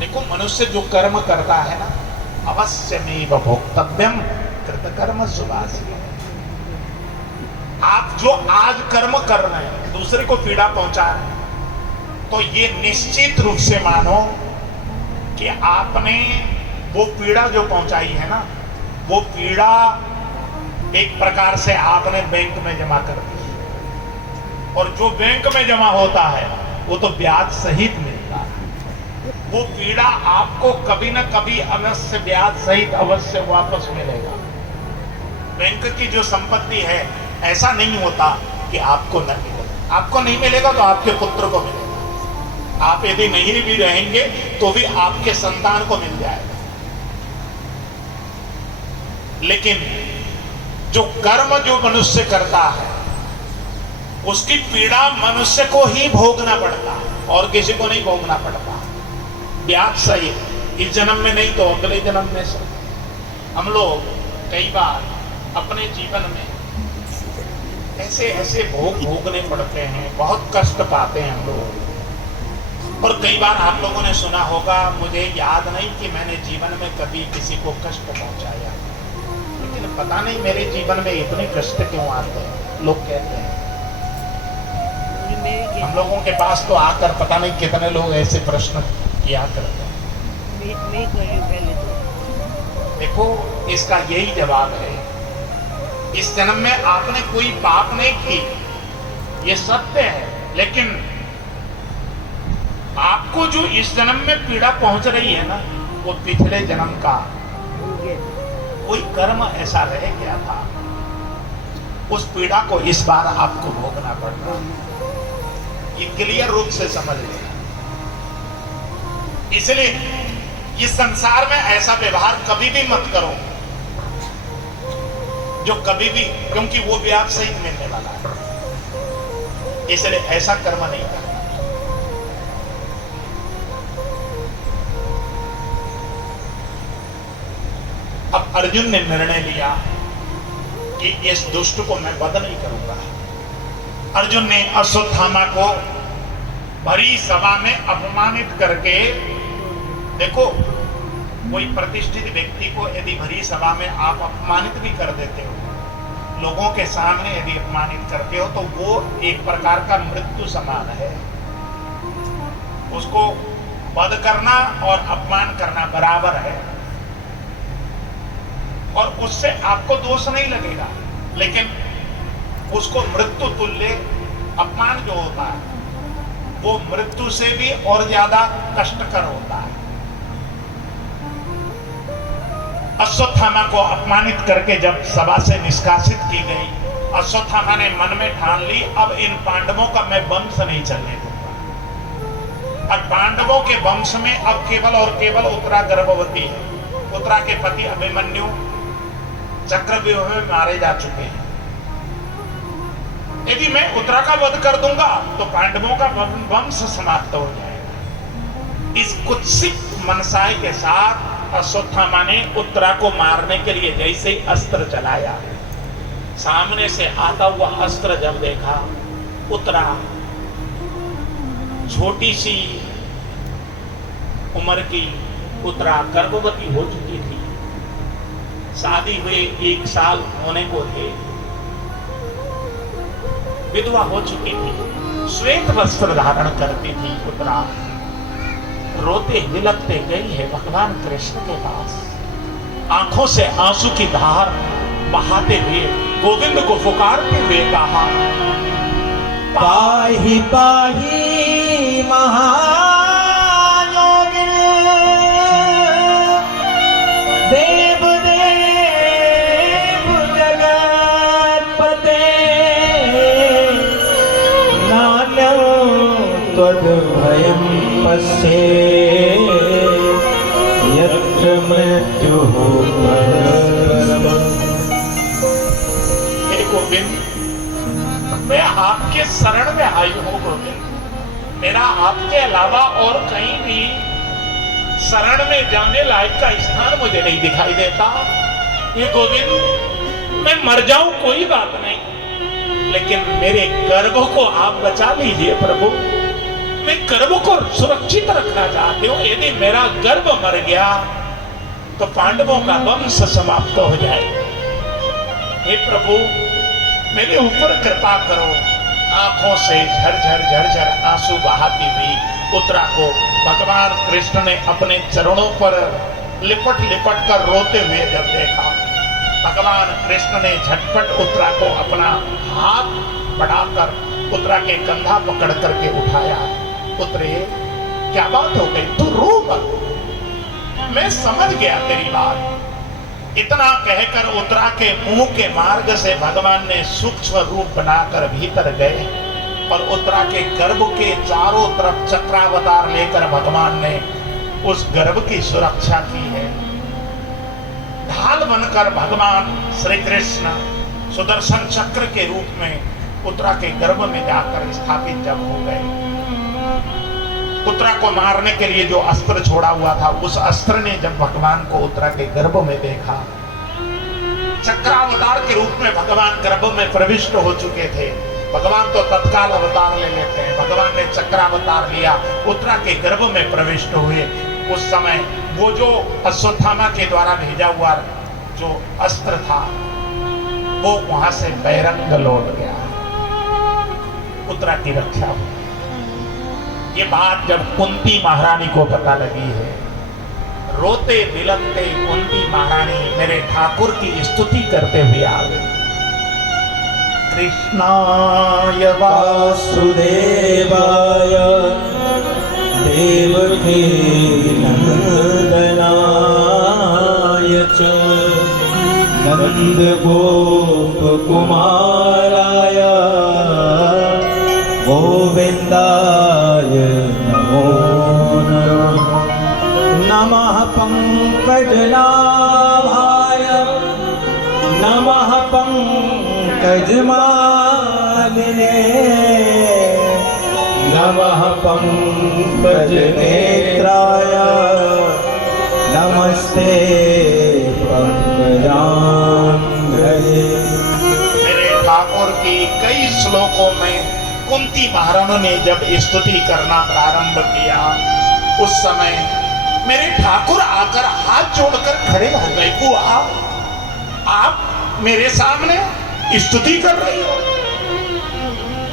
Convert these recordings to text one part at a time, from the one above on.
देखो, मनुष्य जो कर्म करता है ना, अवश्यमेव भोक्तव्यम कृतकर्म सुभाषितम्। आप जो आज कर्म कर रहे हैं, दूसरे को पीड़ा पहुंचा रहे हैं, तो ये निश्चित रूप से मानो कि आपने वो पीड़ा जो पहुंचाई है ना, वो पीड़ा एक प्रकार से आपने बैंक में जमा कर दी है। और जो बैंक में जमा होता है वो तो ब्याज सहित मिलता है। वो पीड़ा आपको कभी ना कभी अवश्य ब्याज सहित अवश्य वापस मिलेगा। बैंक की जो संपत्ति है, ऐसा नहीं होता कि आपको न मिलेगा। आपको नहीं मिलेगा तो आपके पुत्र को मिलेगा। आप यदि नहीं भी रहेंगे तो भी आपके संतान को मिल जाएगा। लेकिन जो कर्म जो मनुष्य करता है, उसकी पीड़ा मनुष्य को ही भोगना पड़ता है और किसी को नहीं भोगना पड़ता। ब्याज सही, इस जन्म में नहीं तो अगले जन्म में सही। हम लोग कई बार अपने जीवन में ऐसे ऐसे भोग भोगने पड़ते हैं, बहुत कष्ट पाते हैं हम लोग। और कई बार आप लोगों ने सुना होगा, मुझे याद नहीं कि मैंने जीवन में कभी किसी को कष्ट पहुंचाया, लेकिन पता नहीं मेरे जीवन में इतने कष्ट क्यों आते हैं। लोग कहते हैं, हम लोगों के पास तो आकर पता नहीं कितने लोग ऐसे प्रश्न किया करते हैं। देखो, इसका यही जवाब है, इस जन्म में आपने कोई पाप नहीं की, ये सत्य है। लेकिन आपको जो इस जन्म में पीड़ा पहुंच रही है ना, वो पिछले जन्म का कोई कर्म ऐसा रह गया था, उस पीड़ा को इस बार आपको भोगना पड़ रहा है। ये क्लियर रूप से समझ लेना। इसलिए इस संसार में ऐसा व्यवहार कभी भी मत करो जो कभी भी, क्योंकि वो ब्याज सहित मिलने वाला है। इसलिए ऐसा कर्म नहीं करना। अब अर्जुन ने निर्णय लिया कि इस दुष्ट को मैं वध नहीं करूंगा। अर्जुन ने अश्वत्थामा को भरी सभा में अपमानित करके, देखो, कोई प्रतिष्ठित व्यक्ति को यदि भरी सभा में आप अपमानित भी कर देते हो, लोगों के सामने यदि अपमानित करते हो, तो वो एक प्रकार का मृत्यु समान है। उसको वध करना और अपमान करना बराबर है, और उससे आपको दोष नहीं लगेगा। लेकिन उसको मृत्यु तुल्य अपमान जो होता है, वो मृत्यु से भी और ज्यादा कष्टकर होता है। अश्वत्थामा को अपमानित करके जब सभा से निष्कासित की गई, अश्वत्थामा ने मन में ठान ली, अब इन पांडवों का मैं वंश नहीं चलने दूंगा। और पांडवों के वंश में अब केवल और केवल उत्तरा गर्भवती है। उत्तरा के पति अभिमन्यु चक्रव्यूह में मारे जा चुके हैं। यदि मैं उत्तरा का वध कर दूंगा तो पांडवों का वंश समाप्त हो जाएगा। इस कुत्सित मनसाय के साथ अश्वत्थामा ने उत्तरा को मारने के लिए जैसे अस्त्र चलाया, सामने से आता हुआ अस्त्र जब देखा, उत्तरा छोटी सी उम्र की उत्तरा गर्भवती हो चुकी थी। शादी हुए 1 साल होने को थे, विधवा हो चुकी थी, श्वेत वस्त्र धारण करती थी उत्तरा। रोते बिलखते गई है भगवान कृष्ण के पास, आंखों से आंसू की धार बहाते हुए गोविंद को पुकारते हुए कहा, पाहि पाहि महायोगिन देव देव जगत्पते नान्यं त्वद्भयं पश्ये यत्र मृत्युः परमम्। हे गोविंद, मैं आपके शरण में आई हूं गोविंद। मेरा आपके अलावा और कहीं भी शरण में जाने लायक का स्थान मुझे नहीं दिखाई देता। ये गोविंद, मैं मर जाऊं कोई बात नहीं, लेकिन मेरे गर्भ को आप बचा लीजिए प्रभु। मैं गर्भ को सुरक्षित रखना चाहती हूँ। यदि मेरा गर्भ मर गया तो पांडवों का वंश समाप्त हो जाए। हे प्रभु, मेरे ऊपर कृपा करो। आंखों से झरझर आंसू बहाती हुई उत्तरा को भगवान कृष्ण ने अपने चरणों पर लिपट लिपट कर रोते हुए जब देखा, भगवान कृष्ण ने झटपट उत्तरा को अपना हाथ बढ़ाकर उत्तरा के कंधा पकड़ करके उठाया। पुत्रे, क्या बात हो गई? तू रो मत, मैं समझ गया तेरी बात। इतना कहकर उत्तरा के मुंह के मार्ग से भगवान ने सूक्ष्म रूप बनाकर भीतर गए और उत्तरा के गर्भ के चारों तरफ चक्रावतार लेकर भगवान ने उस गर्भ की सुरक्षा की है। ढाल बनकर भगवान श्री कृष्ण सुदर्शन चक्र के रूप में उत्तरा के गर्भ में जाकर स्थापित जब हो गए, उत्तरा को मारने के लिए जो अस्त्र छोड़ा हुआ था, उस अस्त्र ने जब भगवान को उत्तरा के गर्भ में देखा, चक्रावतार के रूप में भगवान गर्भ में प्रविष्ट हो चुके थे। भगवान तो तत्काल अवतार ले लेते हैं, भगवान ने चक्रावतार लिया, उत्तरा के गर्भ में प्रविष्ट हुए। उस समय वो जो अश्वत्थामा के द्वारा भेजा हुआ जो अस्त्र था, वो वहां से बैरंग लौट गया, उत्तरा की रक्षा हुई। ये बात जब कुंती महारानी को पता लगी है, रोते बिलखते कुंती महारानी मेरे ठाकुर की स्तुति करते हुए आ गई। कृष्णाय वासुदेवाय देवकी नंदनाय च नंद गोप कुमाराय गोविंदाय नमो नमः पंकजनाभाय नमः पंकजमालिने नमः पंकजनेत्राय नमस्ते पंकजांघ्रे। मेरे ठाकुर की कई श्लोकों में कुंती महारानी ने जब स्तुति करना प्रारंभ किया, उस समय मेरे ठाकुर आकर हाथ जोड़कर खड़े हो गए। बुआ, आप मेरे सामने स्तुति कर रही हो,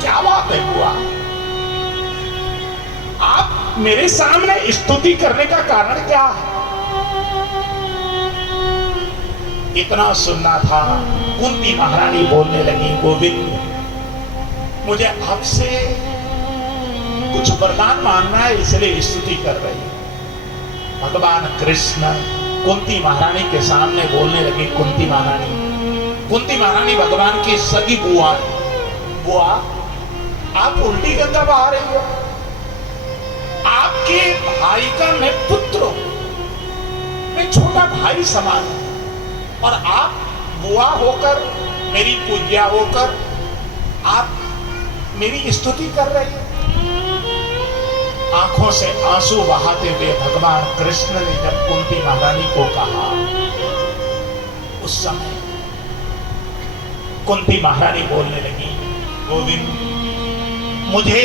क्या बात है बुआ? आप मेरे सामने स्तुति करने का कारण क्या है? इतना सुनना था, कुंती महारानी बोलने लगी, गोविंद, मुझे आपसे कुछ वरदान मांगना है, इसलिए स्तुति कर रही है। भगवान कृष्ण कुंती महारानी के सामने बोलने लगी। कुंती महारानी भगवान की सगी बुआ है। बुआ, आप उल्टी गंगा बहा रही हो। आपके भाई का मैं पुत्र हूं, मैं छोटा भाई समान हूं, और आप बुआ होकर, मेरी पूज्या होकर आप मेरी स्तुति कर रही है। आंखों से आंसू बहाते हुए भगवान कृष्ण ने जब कुंती महारानी को कहा, उस समय कुंती महारानी बोलने लगी, गोविंद, मुझे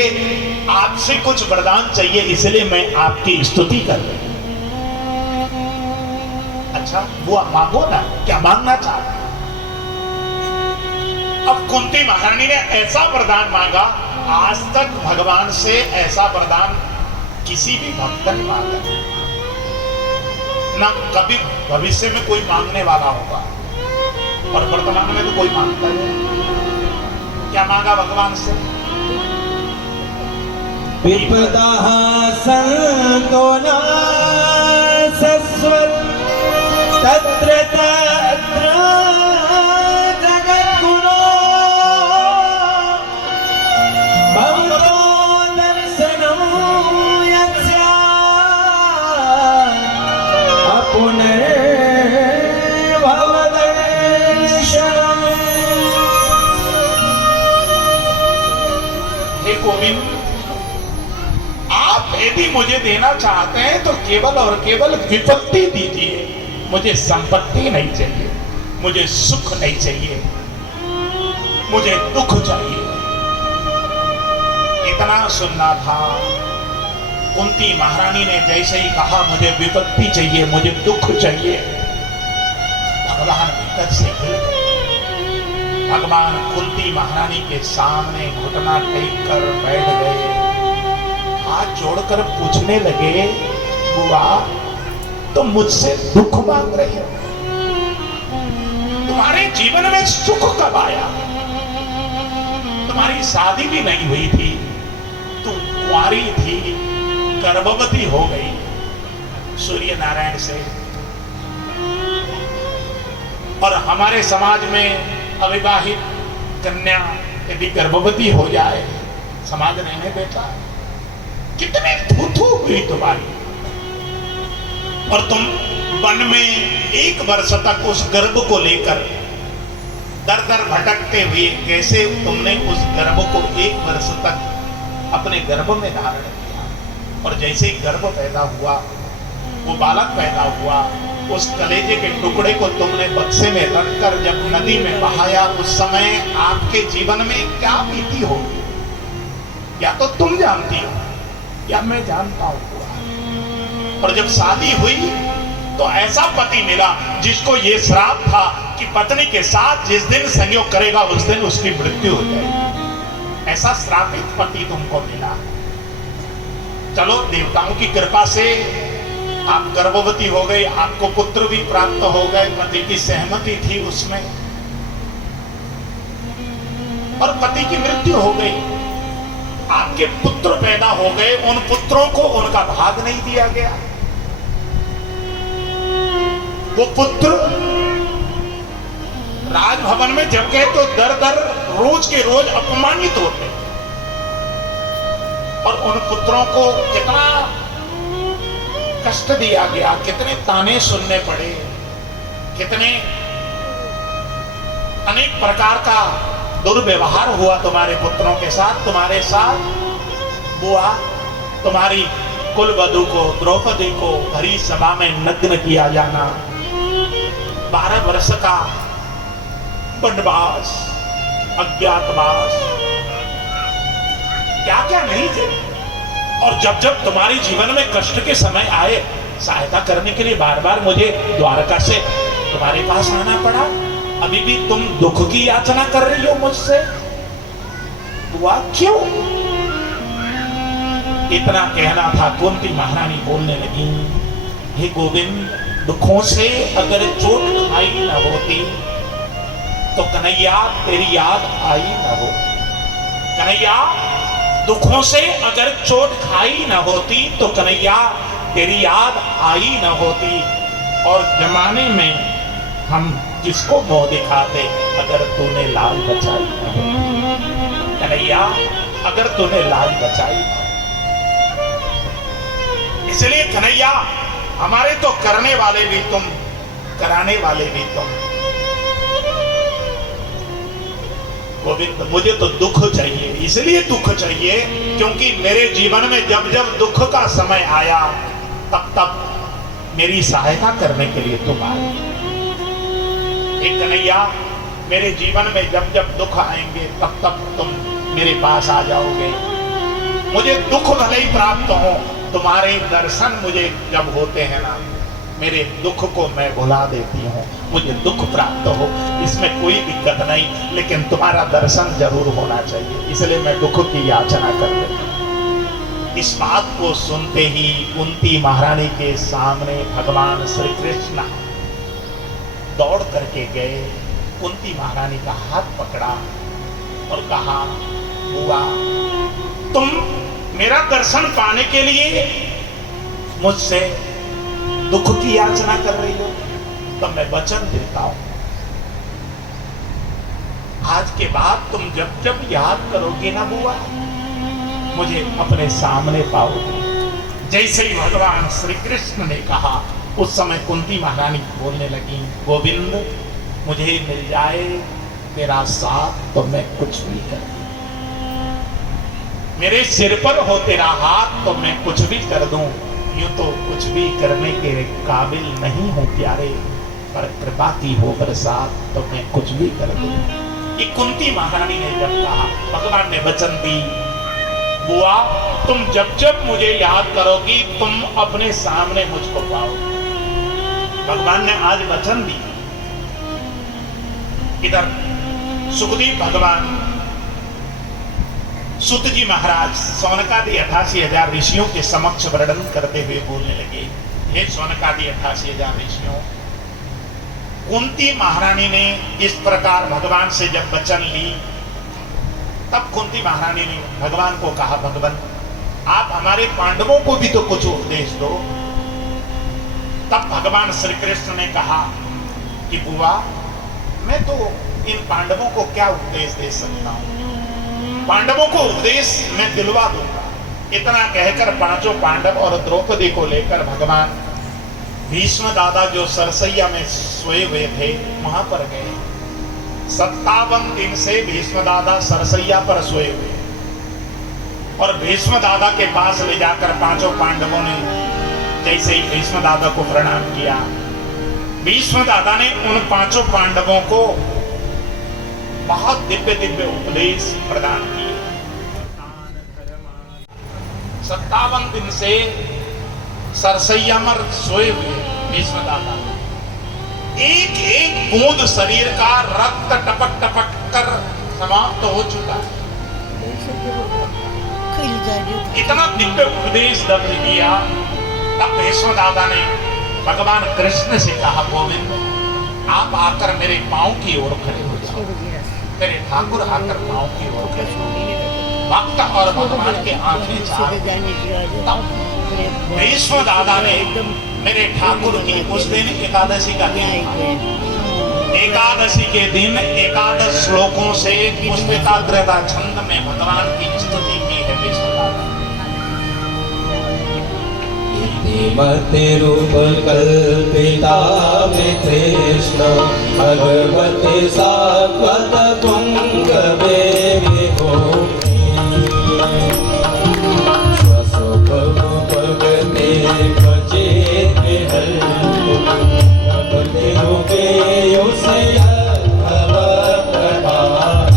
आपसे कुछ वरदान चाहिए, इसलिए मैं आपकी स्तुति कर रही हूं। अच्छा बुआ, मांगो ना, क्या मांगना चाहते? अब कुंती महारानी ने ऐसा वरदान मांगा, आज तक भगवान से ऐसा वरदान किसी भी भक्त ने मांगा ना, कभी भविष्य में कोई मांगने वाला होगा, और वर्तमान में तो कोई मांगता नहीं। क्या मांगा भगवान से? विपदा संतो न सस्वत् तत्र तत्र जगद्गुरो भवतो दर्शनं यस्या अपुनर्भवदर्शनम्। हे गोविंद, आप यदि मुझे देना चाहते हैं तो केवल और केवल विपत्ति दीजिए, मुझे संपत्ति नहीं चाहिए, मुझे सुख नहीं चाहिए, मुझे दुख चाहिए। इतना सुनना था, कुंती महारानी ने जैसे ही कहा मुझे विपत्ति चाहिए, मुझे दुख चाहिए, भगवान भीतर से हिल गए। भगवान कुंती महारानी के सामने घुटना टेक कर बैठ गए, हाथ जोड़कर पूछने लगे, बुआ तुम मुझसे दुख मांग रही हो? तुम्हारे जीवन में सुख कब आया? तुम्हारी शादी भी नहीं हुई थी, तुम कुंवारी थी, गर्भवती हो गई सूर्य नारायण से। और हमारे समाज में अविवाहित कन्या यदि गर्भवती हो जाए समाज रहने देता? कितनी थू हुई तुम्हारी। और तुम वन में 1 वर्ष तक उस गर्भ को लेकर दर दर भटकते हुए कैसे तुमने उस गर्भ को 1 वर्ष तक अपने गर्भ में धारण किया। और जैसे ही गर्भ पैदा हुआ, वो बालक पैदा हुआ, उस कलेजे के टुकड़े को तुमने बक्से में रखकर जब नदी में बहाया, उस समय आपके जीवन में क्या बीती होगी या तो तुम जानती हो या मैं जानता हूं। और जब शादी हुई तो ऐसा पति मिला जिसको ये श्राप था कि पत्नी के साथ जिस दिन संयोग करेगा उस दिन उसकी मृत्यु हो जाएगी। ऐसा श्रापित पति तुमको मिला। चलो देवताओं की कृपा से आप गर्भवती हो गई, आपको पुत्र भी प्राप्त हो गए, पति की सहमति थी उसमें, और पति की मृत्यु हो गई। आपके पुत्र पैदा हो गए, उन पुत्रों को उनका भाग नहीं दिया गया। वो पुत्र राजभवन में जब गए तो दर दर रोज के रोज अपमानित होते, और उन पुत्रों को कितना कष्ट दिया गया, कितने ताने सुनने पड़े, कितने अनेक प्रकार का दुर्व्यवहार हुआ तुम्हारे पुत्रों के साथ, तुम्हारे साथ। बुआ तुम्हारी कुलवधु को, द्रौपदी को भरी सभा में नग्न किया जाना, 12 वर्ष का वनवास, अज्ञातवास, क्या क्या नहीं थे। और जब जब तुम्हारे जीवन में कष्ट के समय आए, सहायता करने के लिए बार बार मुझे द्वारका से तुम्हारे पास आना पड़ा। अभी भी तुम दुख की याचना कर रही हो मुझसे? बुआ क्यों? इतना कहना था, कुंती महारानी बोलने लगी, हे गोविंद, दुखों से अगर चोट खाई न होती तो कन्हैया तेरी याद आई न हो। कन्हैया, दुखों से अगर चोट खाई न होती तो कन्हैया तेरी याद आई न होती। और जमाने में हम किसको मोह दिखाते अगर तूने लाल बचाई न हो। कन्हैया, अगर तूने लाल बचाई न हो। इसलिए कन्हैया, हमारे तो करने वाले भी तुम, कराने वाले भी तुम। गोविंद, मुझे तो दुख चाहिए, इसलिए दुख चाहिए क्योंकि मेरे जीवन में जब जब दुख का समय आया तब तब मेरी सहायता करने के लिए तुम आए। एक कन्हैया, मेरे जीवन में जब जब दुख आएंगे तब तब तुम मेरे पास आ जाओगे। मुझे दुख भले ही प्राप्त हो, तुम्हारे दर्शन मुझे जब होते हैं ना, मेरे दुख को मैं भुला देती हूँ। मुझे दुख प्राप्त हो, इसमें कोई दिक्कत नहीं, लेकिन तुम्हारा दर्शन जरूर होना चाहिए, इसलिए मैं दुख की याचना कर लेती हूँ। इस बात को सुनते ही कुंती महारानी के सामने भगवान श्री कृष्ण दौड़ करके गए, कुंती महारानी का हाथ पकड़ा और कहा, बुआ, तुम मेरा दर्शन पाने के लिए मुझसे दुख की याचना कर रही हो, तो मैं वचन देता हूं, आज के बाद तुम जब जब याद करोगे ना बुआ, मुझे अपने सामने पाओगे। जैसे ही भगवान श्री कृष्ण ने कहा, उस समय कुंती महारानी बोलने लगी, गोविंद, मुझे मिल जाए तेरा साथ तो मैं कुछ भी कर दूं, मेरे सिर पर हो तेरा हाथ तो मैं कुछ भी कर दूं। यूं तो कुछ भी करने के काबिल नहीं हूं प्यारे, पर कृपा की हो बरसात तो मैं कुछ भी कर दूं। ये कुंती महारानी ने जब कहा, भगवान ने वचन दी, बुआ तुम जब जब मुझे याद करोगी तुम अपने सामने मुझको पाओ। भगवान ने आज वचन दिया। इधर सुखदेव भगवान सुत जी महाराज सौनकादि 88,000 ऋषियों के समक्ष वर्णन करते हुए बोलने लगे, हे सौनकादि 88,000 ऋषियों, कुंती महारानी ने इस प्रकार भगवान से जब वचन ली, तब कुंती महारानी ने भगवान को कहा, भगवान आप हमारे पांडवों को भी तो कुछ उपदेश दो। तब भगवान श्री कृष्ण ने कहा कि बुआ मैं तो इन पांडवों को क्या उपदेश दे सकता हूं, पांडवों को उपदेश मैं दिलवा दूंगा। इतना कहकर पांचों पांडव और द्रौपदी को लेकर भगवान भीष्म दादा जो सरसैया में सोए हुए थे वहां पर गए। 57 दिन से भीष्म दादा सरसैया पर सोए हुए और भीष्म दादा के पास ले जाकर पांचों पांडवों ने जैसे ही भीष्म दादा को प्रणाम किया, भीष्म दादा ने उन पांचों पांडवों को बहुत दिव्य दिव्य उपदेश प्रदान किए। 57 दिन से सरसैया पर सोए हुए भीष्म दादा, एक एक बूंद शरीर का रक्त टपक टपक कर समाप्त हो चुका है। इतना दिव्य उपदेश दर्ज किया। तब भीष्म दादा ने भगवान कृष्ण से कहा, गोविंद आप आकर मेरे पांव की ओर खड़े हो जाओ। मेरे ठाकुर आकर पांव की ओर खड़े हो। भक्त और भगवान के आंखें चार। तब भीष्म दादा ने मेरे ठाकुर की उस दिन एकादशी का दिन, एकादशी के दिन 11 श्लोकों से पुष्पिताग्रता छंद में भगवान की स्तुति की है भीष्म दादा। मते रूप कल्पिता कृष्ण भगवते सात्वत पुंगवे विभूति स्वसुख भगते भजेत भगवते रूपे योसया भव प्रभात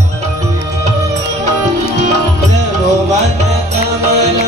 प्रभु मन कमल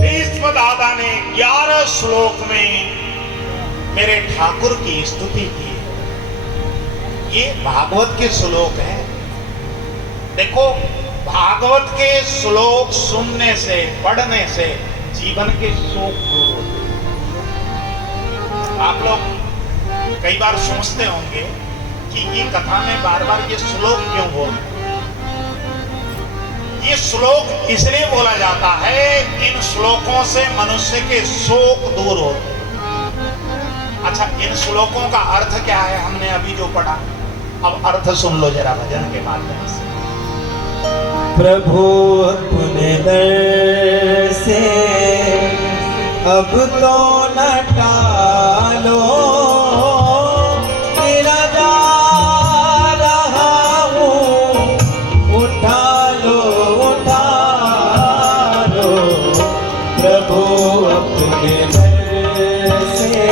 भीष्म दादा ने 11 श्लोक में मेरे ठाकुर की स्तुति की। ये भागवत के श्लोक हैं। देखो भागवत के श्लोक सुनने से पढ़ने से जीवन के शोक दूर होते हैं। आप लोग कई बार सोचते होंगे कि ये कथा में बार बार ये श्लोक क्यों बोलते। ये श्लोक इसलिए बोला जाता है, इन श्लोकों से मनुष्य के शोक दूर होते। अच्छा इन श्लोकों का अर्थ क्या है हमने अभी जो पढ़ा, अब अर्थ सुन लो जरा भजन के माध्यम से। प्रभु अपने दर से अब तो न टालो, मेरा जा रहा हूँ, उठा लो प्रभु अपने दर से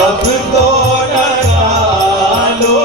अब तो न टालो,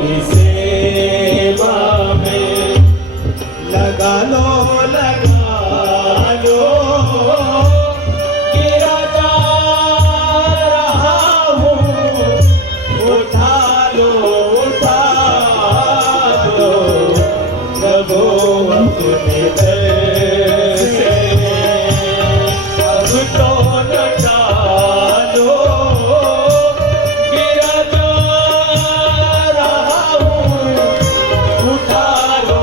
की सेवा में लगा लो गिरा जा रहा हूँ उठा लो प्रभु अपने दर से अब तो न डालो गिरा जा रहा हूँ उठा लो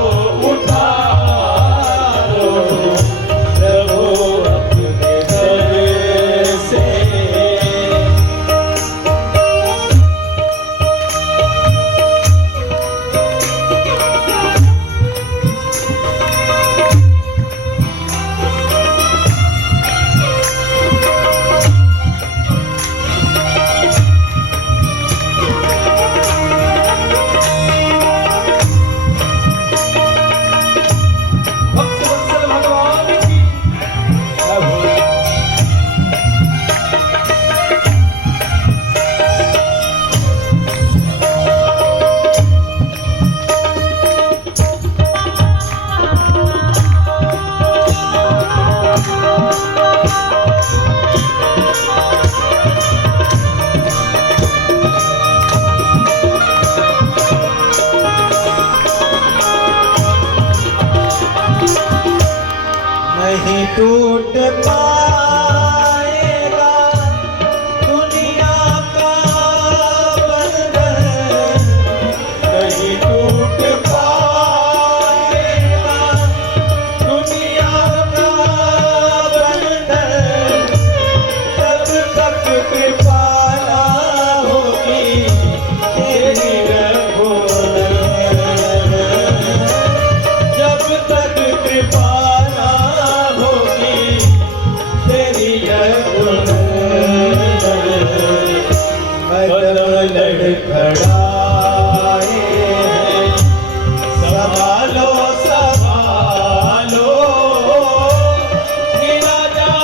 प्रभु अपने दर से भक्तवत्सल भगवान की नहीं टूट पाएगा दुनिया का बंधन नहीं टूट पाएगा दुनिया का बंधन जब तक कृपा ना होगी तेरी रघुनंदन जब तक कृपा लड़खड़ाए हैं संभालो गिरा जा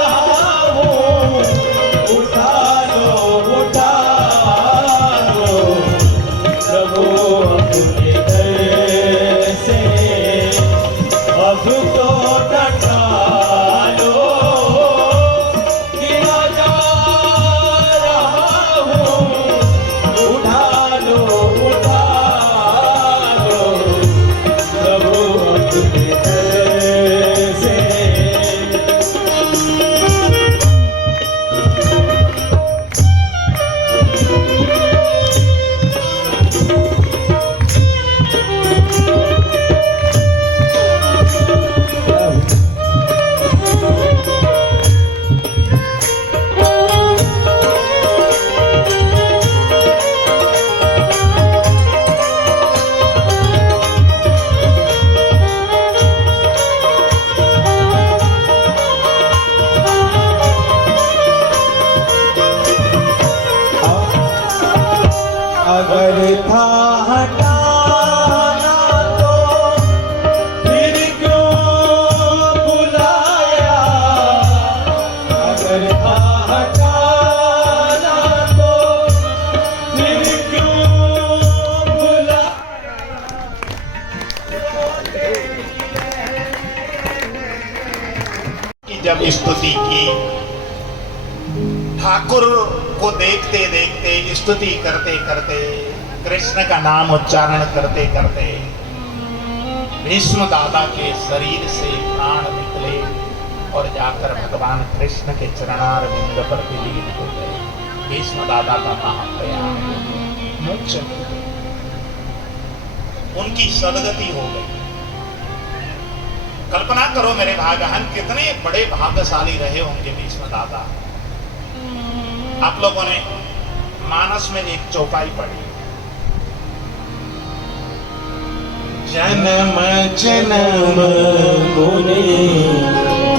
रहा हूँ उठा लो प्रभु अपने दर से अब तो डालो गिरा जा प्रभु अपने दर से अगर था हटाना तो फिर क्यों बुलाया अगर था हटाना तो फिर क्यों बुलाया कि जब स्तुति की ठाकुर को देखते देखते स्तुति करते करते कृष्ण का नाम उच्चारण करते करते भीष्म दादा के शरीर से प्राण निकले और जाकर भगवान कृष्ण के चरणारविंद पर विलीन हो गए। भीष्म दादा का महाप्रयाण मोक्ष मिल गया, उनकी सदगति हो गई। कल्पना करो मेरे भागहन कितने बड़े भाग्यशाली रहे होंगे भीष्म दादा। आप लोगों ने मानस में एक चौपाई पढ़ी, जन्म जन्म मुनि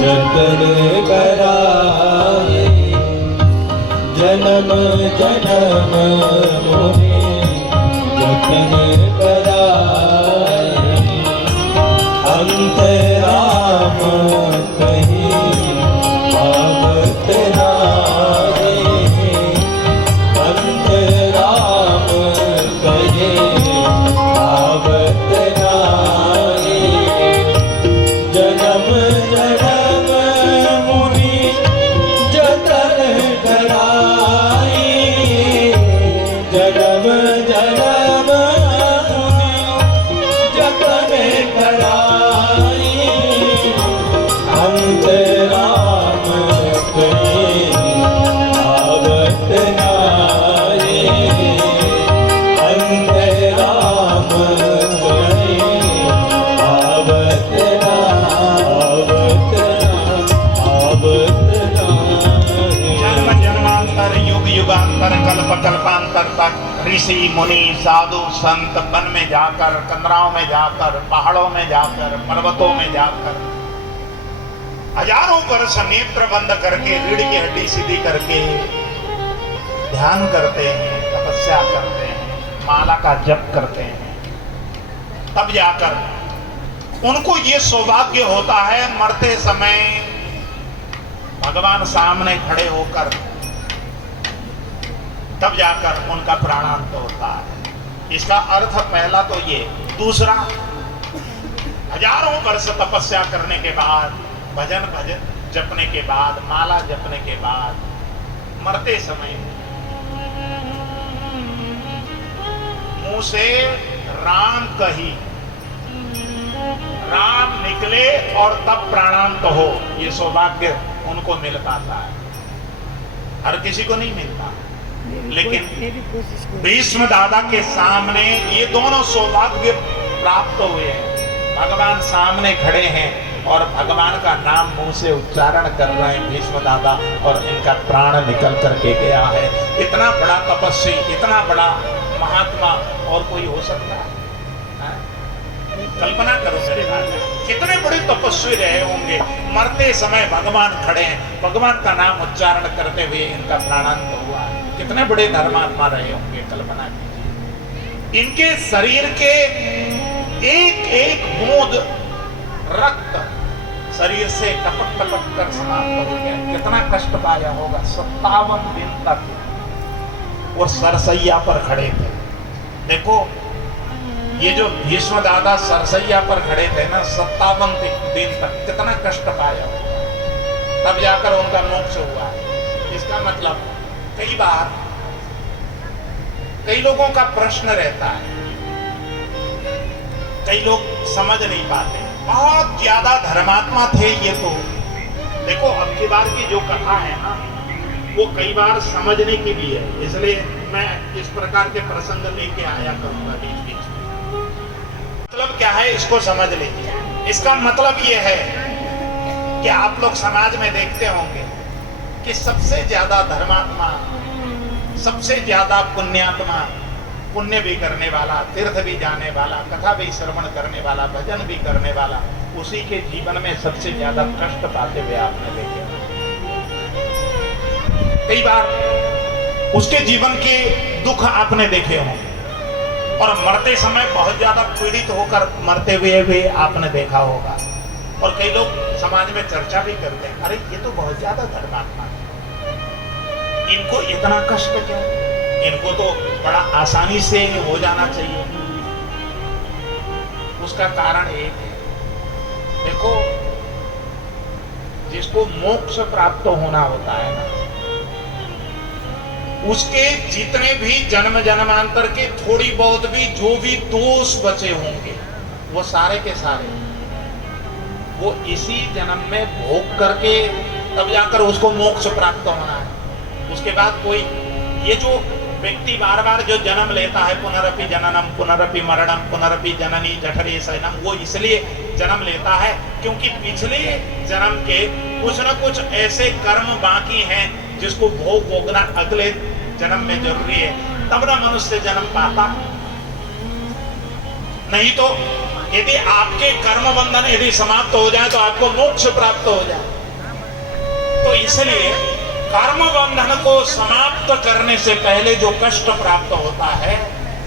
जतन कराए जन्म जन्म मुनि जतन कराए अंतराम कहीं पावत नारे अंतराम जन्म जन्म मुनि जतन कराई अंत राम कहे आवत नाई अंत राम कहे आवत जन्म जन्मांतर युग युगांतर कल्प कल्पांतर तक ऋषि मुनि साधु संत वन में जाकर, कंदराओं में जाकर, पहाड़ों में जाकर, पर्वतों में जाकर हजारों वर्ष नेत्र बंद करके रीढ़ की हड्डी सीधी करके ध्यान करते हैं, तपस्या करते हैं, माला का जप करते हैं। तब जाकर उनको ये सौभाग्य होता है मरते समय भगवान सामने खड़े होकर, तब जाकर उनका प्राणांत होता है। इसका अर्थ पहला तो ये। दूसरा, हजारों वर्ष तपस्या करने के बाद, भजन जपने के बाद, माला जपने के बाद मरते समय मुंह से राम कही, राम निकले और तब प्राणांत हो, ये सौभाग्य उनको मिल पाता है। हर किसी को नहीं मिलता, लेकिन भीष्म दादा के सामने ये दोनों सौभाग्य प्राप्त हुए हैं। भगवान सामने खड़े हैं और भगवान का नाम मुंह से उच्चारण कर रहे हैं भीष्म दादा, और इनका प्राण निकल करके गया है। इतना बड़ा तपस्वी, इतना बड़ा महात्मा और कोई हो सकता है? कल्पना करो मेरे राजा, कितने बड़े तपस्वी रहे होंगे, मरते समय भगवान खड़े हैं, भगवान का नाम उच्चारण करते हुए इनका प्राणांत हुआ। कितने बड़े धर्मात्मा रहे होंगे, कल्पना कीजिए। इनके शरीर के एक एक बूंद रक्त शरीर से टपक टपक कर समाप्त हो गया। कितना कष्ट पाया होगा। 57 दिन तक वो सरसैया पर खड़े थे। देखो, ये जो भीष्म दादा सरसैया पर खड़े थे ना, 57 दिन तक कितना कष्ट पाया होगा, तब जाकर उनका मोक्ष हुआ। इसका मतलब कई बार कई लोगों का प्रश्न रहता है, कई लोग समझ नहीं पाते। बहुत ज्यादा धर्मात्मा थे ये तो। देखो, अब की बार की जो कथा है ना, वो कई बार समझने की भी है, इसलिए मैं इस प्रकार के प्रसंग लेके आया करूंगा बीच बीच में। मतलब क्या है, इसको समझ लीजिए। इसका मतलब ये है कि आप लोग समाज में देखते होंगे कि सबसे ज्यादा धर्मात्मा, सबसे ज्यादा पुण्यात्मा, पुण्य भी करने वाला, तीर्थ भी जाने वाला, कथा भी श्रवण करने वाला, भजन भी करने वाला, उसी के जीवन में सबसे ज्यादा कष्ट पाते हुए आपने देखे। कई बार उसके जीवन के दुख आपने देखे होंगे, और मरते समय बहुत ज्यादा पीड़ित होकर मरते हुए भी आपने देखा होगा। और कई लोग समाज में चर्चा भी करते हैं, अरे ये तो बहुत ज्यादा धर्मात्मा है, इनको इतना कष्ट क्यों, इनको तो बड़ा आसानी से हो जाना चाहिए। उसका कारण एक है, देखो, जिसको मोक्ष प्राप्त होना होता है ना, उसके जितने भी जन्म जन्मांतर के थोड़ी बहुत भी जो भी दोष बचे होंगे, वो सारे के सारे वो इसी जन्म में भोग करके तब जाकर उसको मोक्ष प्राप्त होना है। उसके बाद कोई, ये जो व्यक्ति बार बार जो जन्म लेता है, पुनरपि जननम पुनरपि मरणम पुनरपि जननी जठरे शयनम, वो इसलिए जन्म लेता है क्योंकि पिछले जन्म के कुछ न कुछ ऐसे कर्म बाकी हैं जिसको भोगना अगले जन्म में जरूरी है, तब ना मनुष्य जन्म पाता। नहीं तो यदि आपके कर्म बंधन यदि समाप्त हो जाए तो आपको मोक्ष प्राप्त हो जाए। तो इसलिए कर्म बंधन को समाप्त करने से पहले जो कष्ट प्राप्त होता है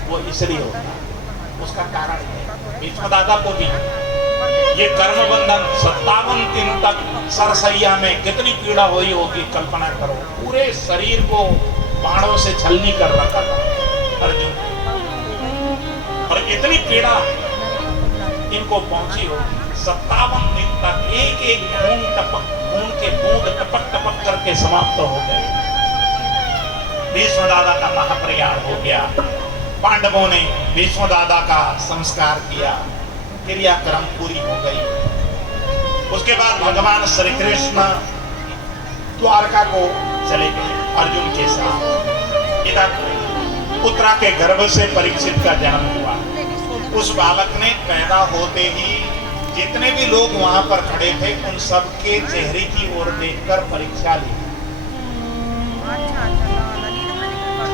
वो इसलिए होता है। उसका कारण है, भीष्म दादा को भी ये कर्म बंधन 57 दिन तक सरसैया में कितनी पीड़ा हुई होगी, कल्पना करो। पूरे शरीर को बाणों से छलनी कर रखा था अर्जुन, और इतनी पीड़ा इनको पहुंची होगी। 57 दिन तक एक एक खून के बूंद टपक टपक करके समाप्त हो गए। भीष्म दादा का महाप्रयाण हो गया। पांडवों ने भीष्म दादा का संस्कार किया, क्रियाक्रम पूरी हो गई। उसके बाद भगवान श्री कृष्ण द्वारका को चले गए अर्जुन के साथ। इधर उत्तरा के गर्भ से परीक्षित का जन्म हुआ। उस बालक ने पैदा होते ही जितने भी लोग वहां पर खड़े थे उन सबके चेहरे की ओर देखकर परीक्षा ली।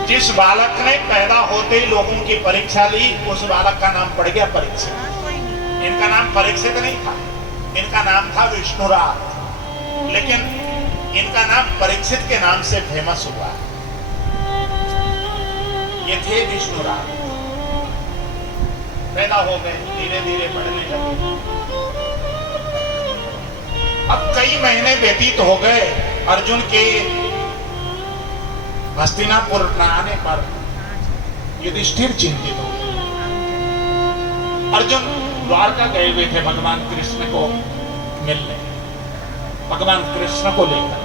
जिस बालक ने पैदा होते ही लोगों की परीक्षा ली उस बालक का नाम पड़ गया परीक्षित। इनका नाम परीक्षित नहीं था, इनका नाम था विष्णुराज, लेकिन इनका नाम परीक्षित के नाम से फेमस हुआ। ये थे विष्णुराज। पैदा हो गए, धीरे धीरे बढ़ने लगे। अब कई महीने व्यतीत हो गए। अर्जुन के हस्तिनापुर न आने पर युधिष्ठिर चिंतित हो गए। अर्जुन द्वारका गए हुए थे भगवान कृष्ण को मिलने, भगवान कृष्ण को लेकर।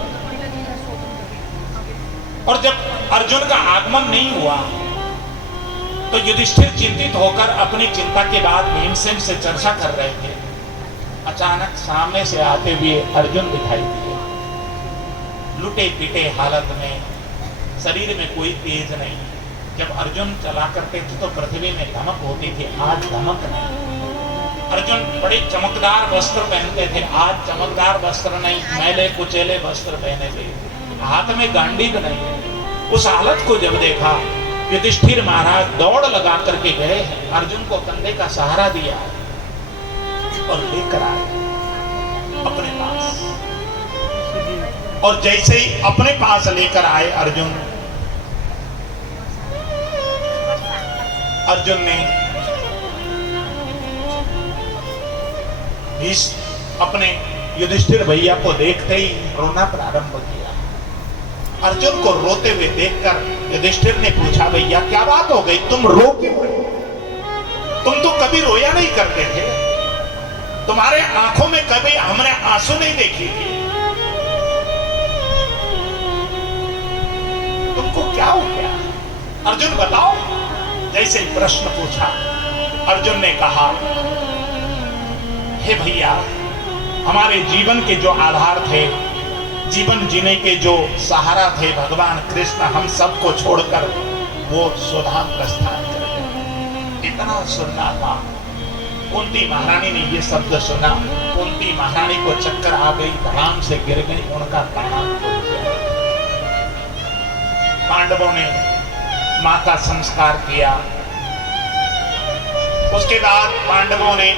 और जब अर्जुन का आगमन नहीं हुआ तो युधिष्ठिर चिंतित होकर अपनी चिंता के बाद भीमसेन से चर्चा कर रहे थे। अचानक सामने से आते हुए अर्जुन दिखाई दिए, लुटे पिटे हालत में, शरीर में कोई तेज नहीं। जब अर्जुन चला करते थे तो पृथ्वी में धमक होती थी, आज धमक नहीं। अर्जुन बड़े चमकदार वस्त्र पहनते थे, आज चमकदार वस्त्र नहीं, मैले कुचेले वस्त्र पहने थे, हाथ में गांडीव नहीं। उस हालत को जब देखा युधिष्ठिर महाराज दौड़ लगा करके गए, अर्जुन को कंधे का सहारा दिया और लेकर आए अपने पास। और जैसे ही अपने पास लेकर आए अर्जुन ने अपने युधिष्ठिर भैया को देखते ही रोना प्रारंभ किया। अर्जुन को रोते हुए देखकर युधिष्ठिर ने पूछा, भैया क्या बात हो गई, तुम रो क्यों रहे? तुम तो कभी रोया नहीं करते थे, तुम्हारे आंखों में कभी हमने आंसू नहीं देखी थी, तुमको क्या हो गया? अर्जुन बताओ। जैसे ही प्रश्न पूछा अर्जुन ने कहा, हे भैया, हमारे जीवन के जो आधार थे, जीवन जीने के जो सहारा थे भगवान कृष्ण, हम सबको छोड़कर वो स्वधाम प्रस्थान कर गए। इतना सुनना था। कुंती महारानी ने ये शब्द सुना, कुंती महारानी को चक्कर आ गई, धड़ाम से गिर गई, उनका प्राण टूट गया। पांडवों ने मां का संस्कार किया। उसके बाद पांडवों ने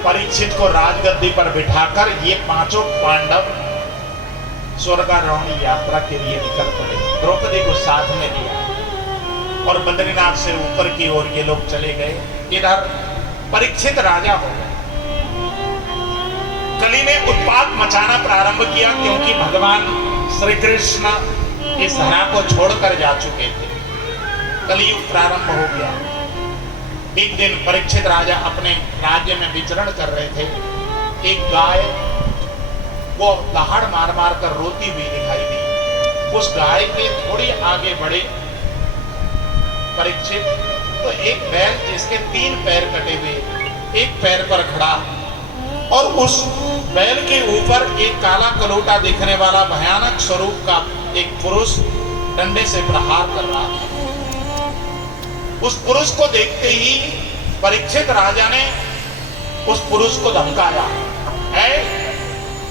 परीक्षित को राजगद्दी पर बिठाकर ये पांचों पांडव स्वर्गारोहण यात्रा के लिए निकल पड़े। द्रौपदी को साथ में लिया और बद्रीनाथ से ऊपर की ओर ये लोग चले गए। इधर परीक्षित राजा हो गए। कली ने उत्पात मचाना प्रारंभ किया क्योंकि भगवान श्री कृष्ण इस धरा को छोड़कर जा चुके थे। कलियुग प्रारंभ हो गया। एक दिन परीक्षित राजा अपने राज्य में विचरण कर रहे थे। एक गाय वो दहाड़ मार मार कर रोती हुई दिखाई दी। उस गाय के थोड़ी आगे बढ़े परीक्षित, तो एक बैल जिसके 3 पैर कटे हुए, एक पैर पर खड़ा, और उस बैल के ऊपर एक काला कलोटा दिखने वाला भयानक स्वरूप का एक पुरुष डंडे से प्रहार कर रहा है। उस पुरुष को देखते ही परीक्षित राजा ने उस पुरुष को धमकाया,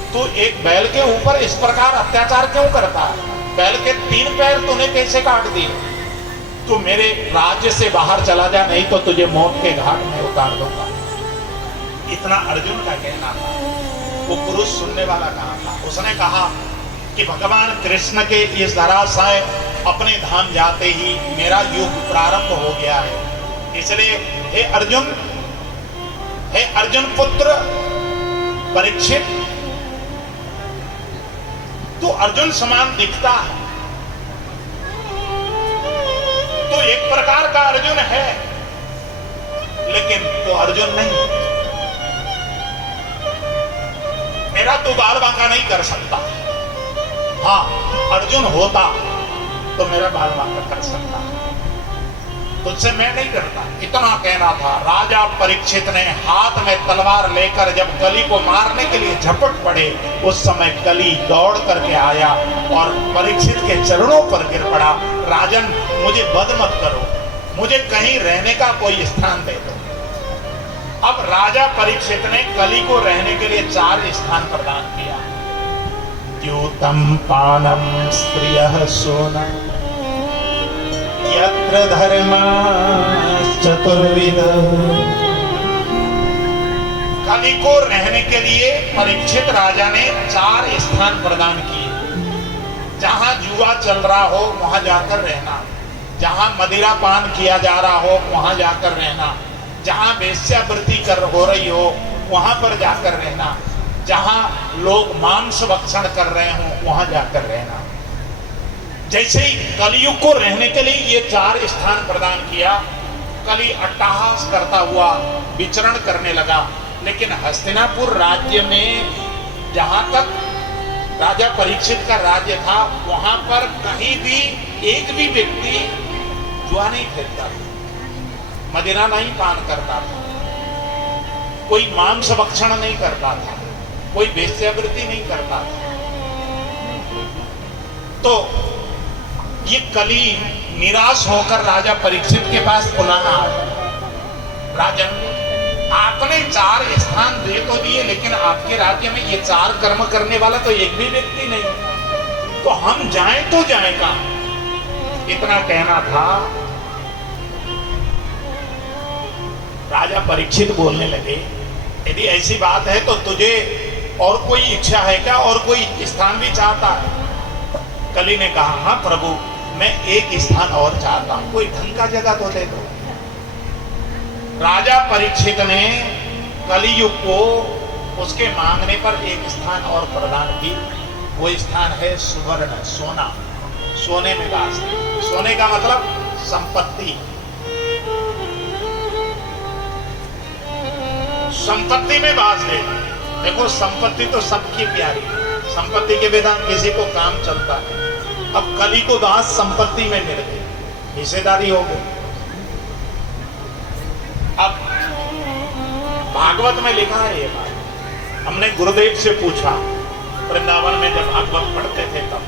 तू एक बैल के ऊपर इस प्रकार अत्याचार क्यों करता है? बैल के 3 पैर तूने कैसे काट दिए? तू मेरे राज्य से बाहर चला जा, नहीं तो तुझे मौत के घाट में उतार दूंगा। इतना अर्जुन का कहना था। वो पुरुष सुनने वाला कहां था? उसने कहा कि भगवान कृष्ण के इस धरा से अपने धाम जाते ही मेरा युग प्रारंभ हो गया है। इसलिए हे अर्जुन पुत्र परीक्षित, तू अर्जुन समान दिखता है, तो एक प्रकार का अर्जुन है, लेकिन तो अर्जुन नहीं। मेरा तो बाल बांका नहीं कर सकता। हाँ, अर्जुन होता तो मेरा बाल बांका कर सकता है, तुझसे मैं नहीं करता। इतना कहना था। राजा परीक्षित ने हाथ में तलवार लेकर जब कली को मारने के लिए झपट पड़े, उस समय कली दौड़ करके आया और परीक्षित के चरणों पर गिर पड़ा। राजन, मुझे वध मत करो, मुझे कहीं रहने का कोई स्थान दे दो। अब राजा परीक्षित ने कली को रहने के लिए 4 स्थान प्रदान किया। द्यूतम पानम स्त्रियः सोना यत्र धर्माश्चतुर्विध। कली को रहने के लिए परीक्षित राजा ने 4 स्थान प्रदान किए। जहां जुआ चल रहा हो वहां जाकर रहना, जहां मदिरा पान किया जा रहा हो वहां जाकर रहना, जहां वेश्यावृत्ति हो रही हो वहां पर जाकर रहना, जहां लोग मांस भक्षण कर रहे हो वहां जाकर रहना। जैसे ही कलियुग को रहने के लिए ये 4 स्थान प्रदान किया, कली अट्टहास करता हुआ विचरण करने लगा। लेकिन हस्तिनापुर राज्य में जहां तक राजा परीक्षित का राज्य था, वहां पर कहीं भी एक भी व्यक्ति जुआ नहीं खेलता था, मदिरा नहीं पान करता था, कोई मांस भक्षण नहीं करता था, कोई वेश्यावृत्ति नहीं करता था। तो ये कली निराश होकर राजा परीक्षित के पास पुनः आया। राजन, आपने 4 स्थान दे तो दिए, लेकिन आपके राज्य में ये 4 कर्म करने वाला तो एक भी व्यक्ति नहीं, तो हम जाएं तो जाएं कहां? इतना कहना था। राजा परीक्षित बोलने लगे, यदि ऐसी बात है तो तुझे और कोई इच्छा है क्या, और कोई स्थान भी चाहता है? कली ने कहा, हाँ प्रभु, मैं एक स्थान और चाहता हूं, कोई ढंग का जगह तो दे दो। राजा परीक्षित ने कलियुग को उसके मांगने पर एक स्थान और प्रदान की। वो स्थान है सुवर्ण, सोना, सोने में वास। सोने का मतलब संपत्ति। संपत्ति में वास देना। देखो, संपत्ति तो सबकी प्यारी है, संपत्ति के बिना किसी को काम चलता है। अब कली को वास संपत्ति में मिल गई, हिस्सेदारी हो गई। अब भागवत में लिखा है ये बात। हमने गुरुदेव से पूछा, वृंदावन में जब भागवत पढ़ते थे तब,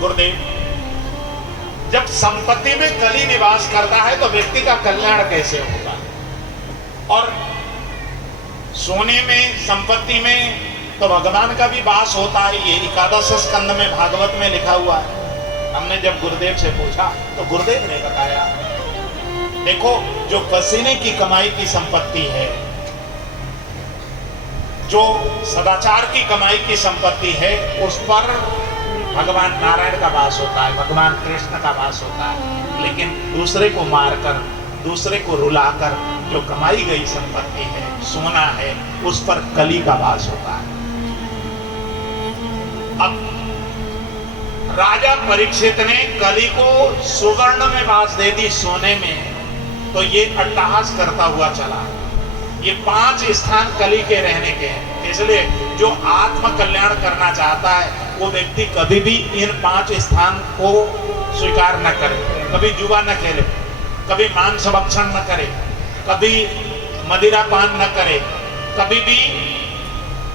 गुरुदेव, जब संपत्ति में कली निवास करता है तो व्यक्ति का कल्याण कैसे होगा? और सोने में, संपत्ति में तो भगवान का भी वास होता है। ये 11 स्कंद में भागवत में लिखा हुआ है। हमने जब गुरुदेव से पूछा तो गुरुदेव ने बताया, देखो, जो पसीने की कमाई की संपत्ति है, जो सदाचार की कमाई की संपत्ति है, उस पर भगवान नारायण का वास होता है, भगवान कृष्ण का वास होता है। लेकिन दूसरे को मारकर, दूसरे को रुलाकर जो कमाई गई संपत्ति है, सोना है, उस पर कली का वास होता है। अब राजा परीक्षित ने कली को सुवर्ण में वास दे दी, सोने में, तो ये अट्टहास करता हुआ चला। ये 5 स्थान कली के रहने के हैं। इसलिए जो आत्म कल्याण करना चाहता है, वो व्यक्ति कभी भी इन 5 स्थान को स्वीकार न करे। कभी जुआ न खेले, कभी मांस भक्षण न करे, कभी मदिरा पान न करे, कभी भी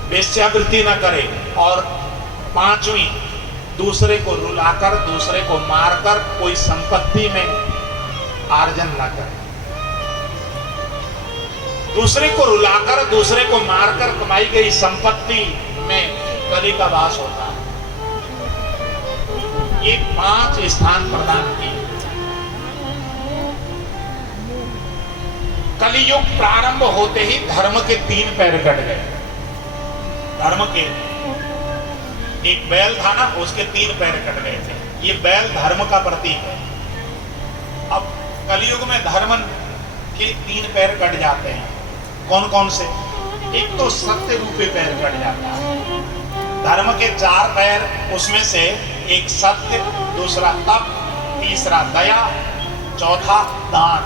वेश्यावृत्ति न करे, और 5वीं, दूसरे को रुलाकर, दूसरे को मारकर कोई संपत्ति में आर्जन न करे। दूसरे को रुलाकर, दूसरे को मारकर कमाई गई संपत्ति में कली का वास होता है। ये 5 स्थान प्रदान किए। कलियुग प्रारंभ होते ही धर्म के 3 पैर कट गए। धर्म के, एक बैल था ना, उसके 3 पैर कट गए थे। ये बैल धर्म का प्रतीक है। अब कलियुग में धर्म के 3 पैर कट जाते हैं। कौन कौन से? एक तो सत्य रूपी पैर कट जाता है। धर्म के 4 पैर, उसमें से एक सत्य, दूसरा तप, तीसरा दया, चौथा दान।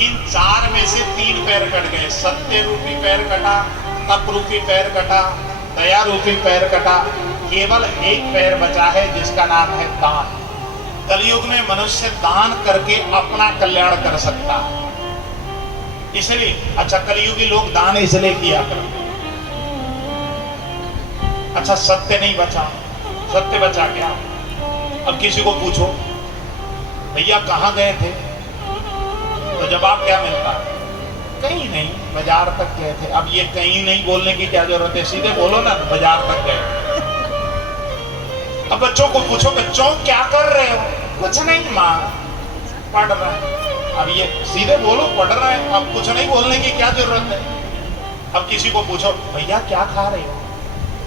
इन 4 में से 3 पैर कट गए। सत्य रूपी पैर कटा, तप रूपी पैर कटा, दया रूपी पैर कटा। केवल एक पैर बचा है जिसका नाम है दान। कलयुग में मनुष्य दान करके अपना कल्याण कर सकता है। इसलिए अच्छा, कलयुगी लोग दान इसलिए किया करते। अच्छा, सत्य नहीं बचा, सत्य बचा क्या? अब किसी को पूछो भैया कहाँ गए थे, तो जवाब क्या मिलता है? कहीं नहीं, बाजार तक गए थे। अब ये कहीं नहीं बोलने की क्या जरूरत है, सीधे बोलो ना बाजार तक गए। अब बच्चों को पूछो बच्चों क्या कर रहे हो? कुछ नहीं माँ, पढ़ रहा है। अब ये सीधे बोलो पढ़ रहा है, अब कुछ नहीं बोलने की क्या जरूरत है। अब किसी को पूछो भैया क्या खा रहे हो?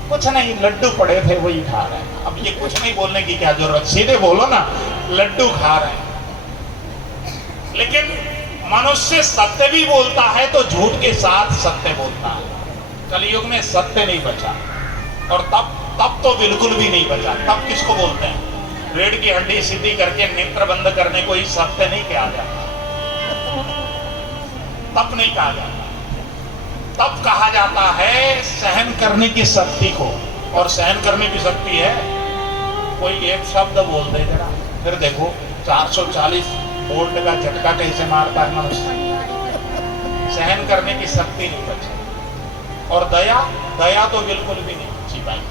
कुछ नहीं, लड्डू पड़े थे वही खा रहे हैं। अब ये कुछ नहीं बोलने की क्या जरूरत, सीधे बोलो ना लड्डू खा रहे हैं। लेकिन मनुष्य सत्य भी बोलता है तो झूठ के साथ सत्य बोलता है। कलयुग में सत्य नहीं बचा, और तब तो बिल्कुल भी नहीं बचा। तब किसको बोलते हैं? रीढ़ की हड्डी सीधी करके नेत्र बंद करने को ही सत्य नहीं कहा जाता, तब नहीं कहा जाता। तब कहा जाता है सहन करने की शक्ति को। और सहन करने की शक्ति है, कोई एक शब्द बोल दे जरा, फिर देखो 440 वोल्ट का झटका कैसे मारता है मनुष्य। सहन करने की शक्ति नहीं बची। और दया तो बिल्कुल भी नहीं बची भाई।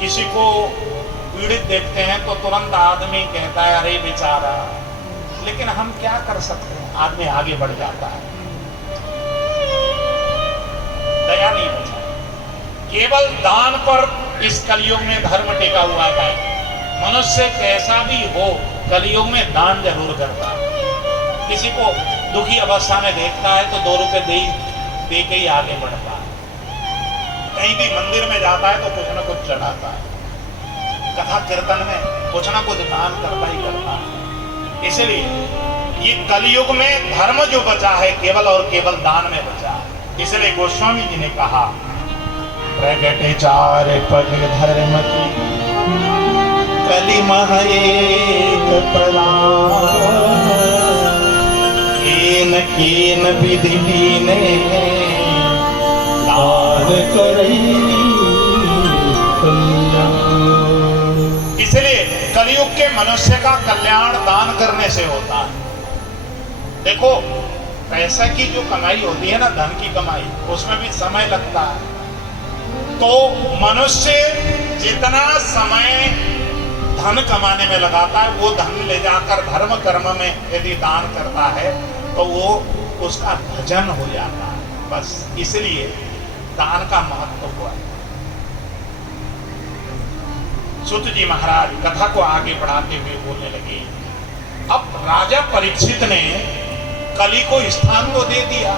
किसी को पीड़ित देखते हैं तो तुरंत आदमी कहता है अरे बेचारा, लेकिन हम क्या कर सकते हैं, आदमी आगे बढ़ जाता है। दया नहीं बचा। केवल दान पर इस कलयुग में धर्म टेका हुआ है। मनुष्य कैसा भी हो, कलयुग में दान जरूर करता है। किसी को दुखी अवस्था में देखता है तो 2 रुपए दे के ही आगे बढ़ता है। कहीं भी मंदिर में जाता है तो कुछ ना कुछ चढ़ाता है। कथा कीर्तन में कुछ ना कुछ दान करता ही करता है। इसलिए ये कलयुग में धर्म जो बचा है केवल और केवल दान में बचा है। इसलिए गोस्वामी जी ने कहा प्रगटे 4 पग धर्म की, कली मह एक प्रधान, कीन कीन विधि कीने दान करई कल्याण। इसलिए कलयुग के मनुष्य का कल्याण दान करने से होता है। देखो पैसा की जो कमाई होती है ना, धन की कमाई, उसमें भी समय लगता है। तो मनुष्य जितना समय धन कमाने में लगाता है, वो धन ले जाकर धर्म कर्म में यदि दान करता है तो वो उसका भजन हो जाता है। बस इसलिए दान का महत्व हुआ है। सूत जी महाराज कथा को आगे बढ़ाते हुए बोलने लगे, अब राजा परीक्षित ने कली को स्थान तो दे दिया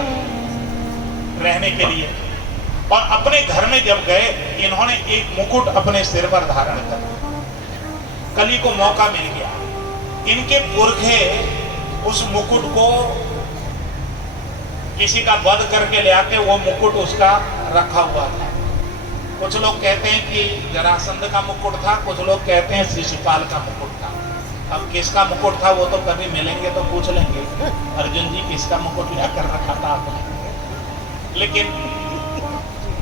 रहने के लिए, और अपने घर में जब गए इन्होंने एक मुकुट अपने सिर पर धारण कर लिया। कली को मौका मिल गया। इनके पुरखे उस मुकुट को किसी का वध करके ले आके वो मुकुट उसका रखा हुआ था। कुछ लोग कहते हैं कि जरासंध का मुकुट था, कुछ लोग कहते हैं शिशुपाल का मुकुट था। अब किसका मुकुट था वो तो कभी मिलेंगे तो पूछ लेंगे, अर्जुन जी किसका मुकुट लेकर रखा था आपने। लेकिन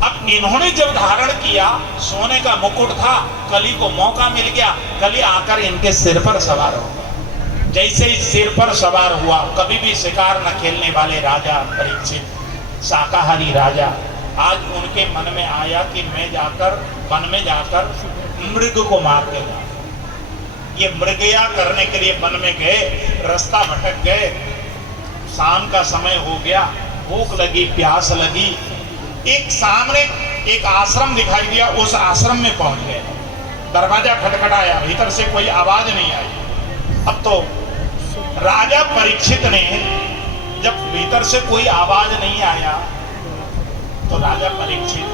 अब इन्होंने जब धारण किया, सोने का मुकुट था, कली को मौका मिल गया, कली आकर इनके सिर पर सवार हो गया। जैसे ही सिर पर सवार हुआ, कभी भी शिकार न खेलने वाले राजा परीक्षित, शाकाहारी राजा, आज उनके मन में आया कि मैं जाकर वन में जाकर मृग को मार के लाऊं। ये मृगया करने के लिए वन में गए, रास्ता भटक गए, शाम का समय हो गया, भूख लगी, प्यास लगी। एक सामने एक आश्रम दिखाई दिया, उस आश्रम में पहुंच गए। दरवाजा खटखटाया, भीतर से कोई आवाज नहीं आई। अब तो राजा परीक्षित ने जब भीतर से कोई आवाज नहीं आया तो राजा परीक्षित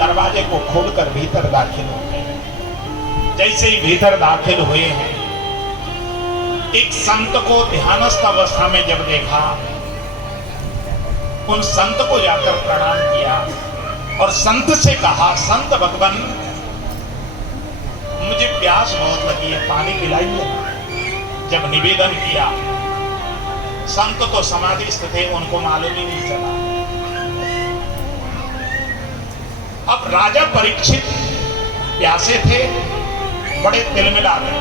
दरवाजे को खोलकर भीतर दाखिल हो गए। जैसे ही भीतर दाखिल हुए हैं, एक संत को ध्यानस्थ अवस्था में जब देखा, उन संत को जाकर प्रणाम किया और संत से कहा, संत भगवान मुझे प्यास बहुत लगी है, पानी पिलाइए। जब निवेदन किया, संत तो समाधिस्थ थे, उनको मालूम ही नहीं चला। अब राजा परीक्षित प्यासे थे, बड़े तिलमिला गए।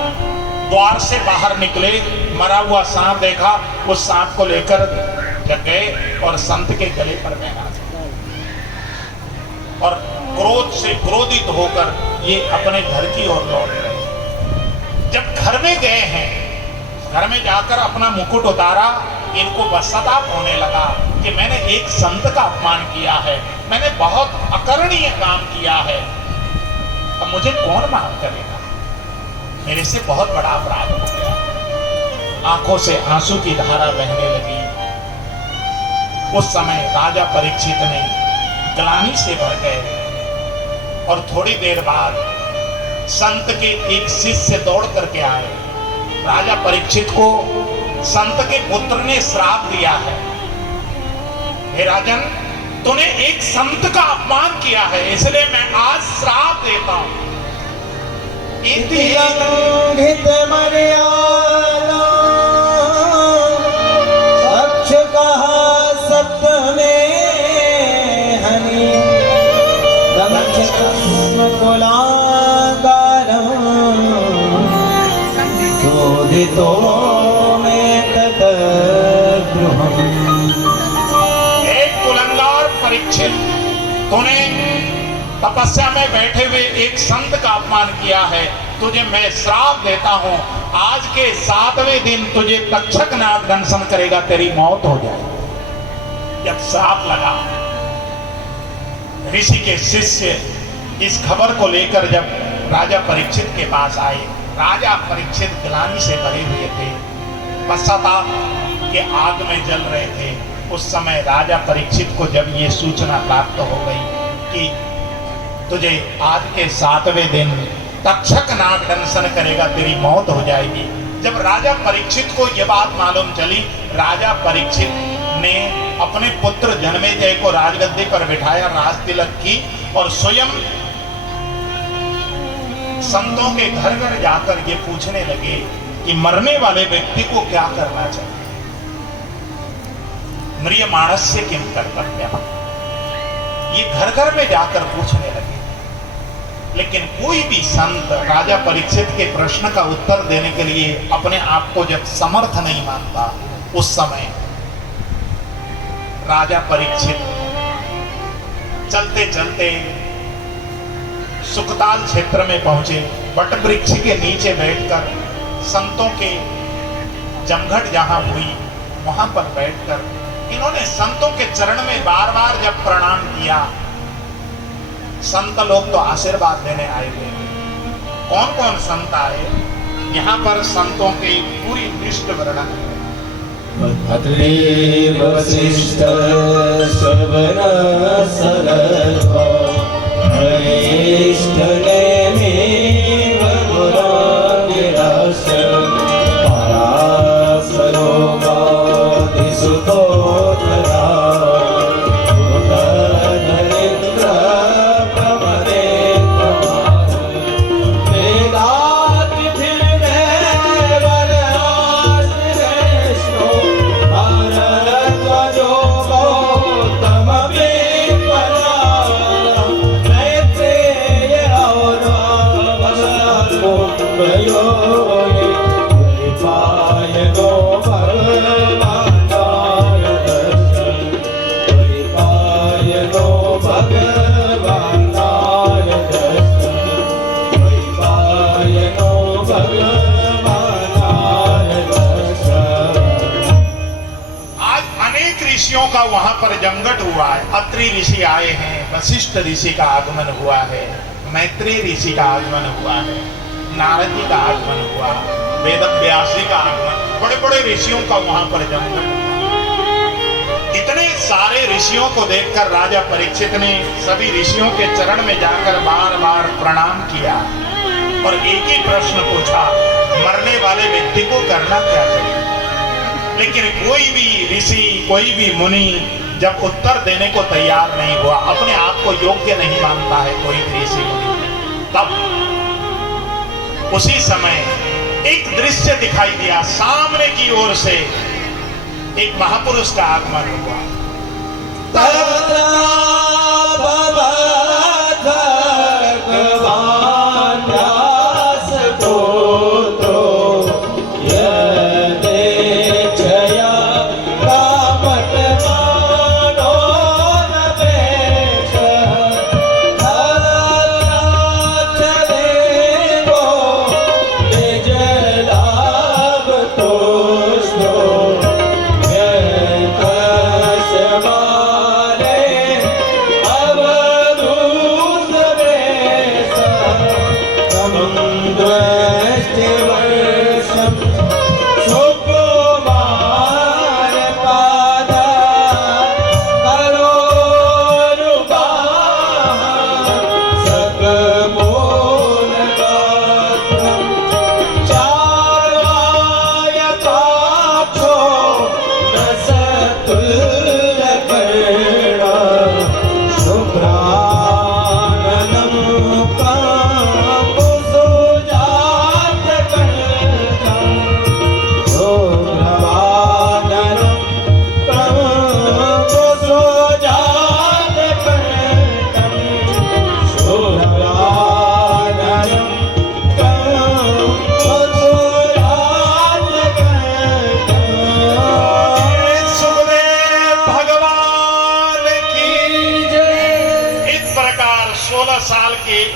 द्वार से बाहर निकले, मरा हुआ सांप देखा, उस सांप को लेकर जग गए और संत के गले पर पहना दिया। और क्रोध से क्रोधित होकर ये अपने घर की ओर लौट गए। जब घर में गए हैं, घर में जाकर अपना मुकुट उतारा, इनको पश्चाताप होने लगा कि मैंने एक संत का अपमान किया है, मैंने बहुत अकरणीय काम किया है, अब मुझे कौन माफ करेगा, मेरे से बहुत बड़ा अपराध हो गया। आंखों से आंसू की धारा बहने लगी। उस समय राजा परीक्षित ने ग्लानि से भर गए और थोड़ी देर बाद संत के एक शिष्य दौड़ करके आए। राजा परीक्षित को संत के पुत्र ने श्राप दिया है, हे राजन, तूने एक संत का अपमान किया है, इसलिए मैं आज श्राप देता हूं। इति लंघित मर्यादा सच कहा सत्य में हनि दंक्षम कुलागारं चोदितो में तद्रुहम्। एक कुलंगार परीक्षित, तूने तपस्या में बैठे हुए एक संत का अपमान किया है, तुझे मैं श्राप देता हूं, आज के 7वें दिन तुझे तक्षक नाग दंशन करेगा, तेरी मौत हो जाए। जब श्राप लगा, ऋषि के शिष्य इस खबर को लेकर जब राजा परीक्षित के पास आए, राजा परीक्षित ग्लानि से भरे हुए थे, पश्चाताप के आग में जल रहे थे। उस समय राजा परीक्षित को जब ये सूचना प्राप्त हो गई कि तुझे आज के 7वें दिन तक्षक नाग दंशन करेगा, तेरी मौत हो जाएगी। जब राजा परीक्षित को यह बात मालूम चली, राजा परीक्षित ने अपने पुत्र जन्मेजय को राजगद्दी पर बिठाया, राज तिलक की और स्वयं संतों के घर घर जाकर ये पूछने लगे कि मरने वाले व्यक्ति को क्या करना चाहिए। म्रियमाणस्य किम कर्तव्यः, ये घर घर में जाकर पूछने लगे। लेकिन कोई भी संत राजा परीक्षित के प्रश्न का उत्तर देने के लिए अपने आप को जब समर्थ नहीं मानता, उस समय राजा परीक्षित चलते चलते सुखताल क्षेत्र में पहुंचे। वट वृक्ष के नीचे बैठकर संतों के जमघट जहां हुई, वहां पर बैठकर इन्होंने संतों के चरण में बार बार जब प्रणाम किया। संत लोग तो आशीर्वाद देने आए हुए। कौन कौन संत आए, यहाँ पर संतों की पूरी लिस्ट वर्णन है। अत्रि वसिष्ठ श्रवण सरल्वा हरिष्ठ नेमिव गुणागिरास पराशरो वादिसुतोत्तरा का वहां पर जमघट हुआ है। अत्रि ऋषि आए हैं, वशिष्ठ ऋषि का आगमन हुआ है, मैत्री ऋषि का आगमन हुआ है, नारद जी का आगमन हुआ, वेदव्यास जी का आगमन, बड़े बड़े ऋषियों का वहां पर जमघट हुआ। इतने सारे ऋषियों को देखकर राजा परीक्षित ने सभी ऋषियों के चरण में जाकर बार बार प्रणाम किया और एक ही प्रश्न पूछा, मरने वाले व्यक्ति को करना क्या चाहिए। लेकिन कोई भी ऋषि, कोई भी मुनि जब उत्तर देने को तैयार नहीं हुआ, अपने आप को योग्य नहीं मानता है कोई ऋषि मुनि, तब उसी समय एक दृश्य दिखाई दिया। सामने की ओर से एक महापुरुष का आगमन हुआ। भगवान व्यास पुत्रो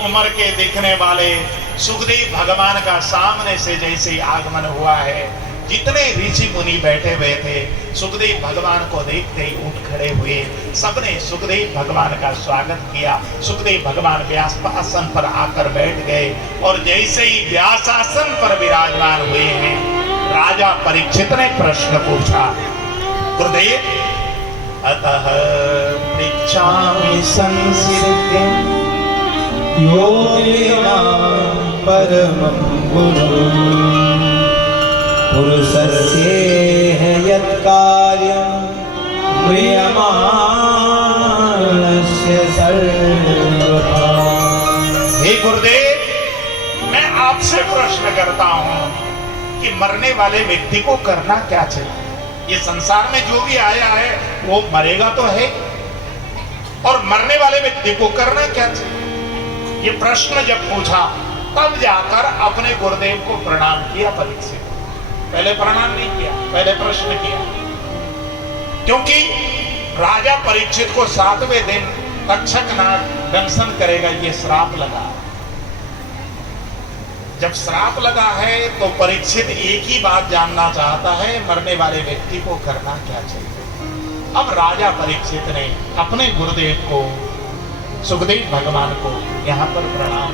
उम्र के दिखने वाले सुखदेव भगवान का सामने से जैसे आगमन हुआ है, जितने ऋषि मुनि बैठे हुए थे सुखदेव भगवान को देखते ही उठ खड़े हुए। सबने सुखदेव भगवान का स्वागत किया। सुखदेव भगवान व्यास आसन पर आकर बैठ गए और जैसे ही व्यास आसन पर विराजमान हुए हैं, राजा परीक्षित ने प्रश्न पूछा, गुरुदेव अतः पृच्छामि संसिद्धिं योगिना परमं गुरु पुरुषस्य यत् कार्यं म्रियमाणस्य सर्वथा। हे गुरुदेव, मैं आपसे प्रश्न करता हूं कि मरने वाले व्यक्ति को करना क्या चाहिए? ये संसार में जो भी आया है वो मरेगा तो है, और मरने वाले व्यक्ति को करना क्या चाहिए? ये प्रश्न जब पूछा तब जाकर अपने गुरुदेव को प्रणाम किया परीक्षित। पहले प्रणाम नहीं किया, पहले प्रश्न किया। क्योंकि राजा परीक्षित को 7वें दिन तक्षक नाग दंशन करेगा, ये श्राप लगा। जब श्राप लगा है तो परीक्षित एक ही बात जानना चाहता है, मरने वाले व्यक्ति को करना क्या चाहिए। अब राजा परीक्षित ने अपने गुरुदेव को, सुखदेव भगवान को यहाँ पर प्रणाम।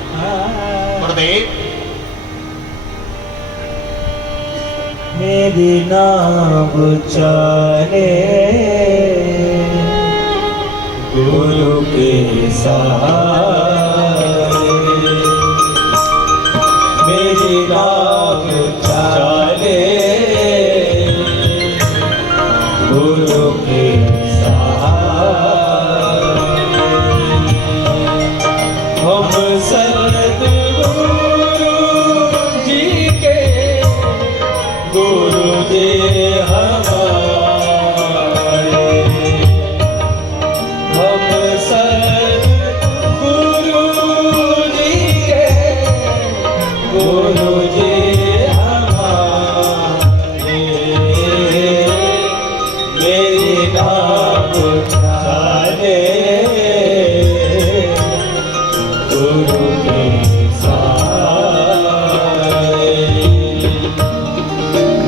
गुरुदेव, मेरी नाव चले गुरु के सहारे, मेरी नाव चले गुरु के हम सद्गुरु जी के गुरु जी हमारे, हम सद्गुरु जी के गुरु जी हमारे, मेरी नाव चले गुरु के सहारे,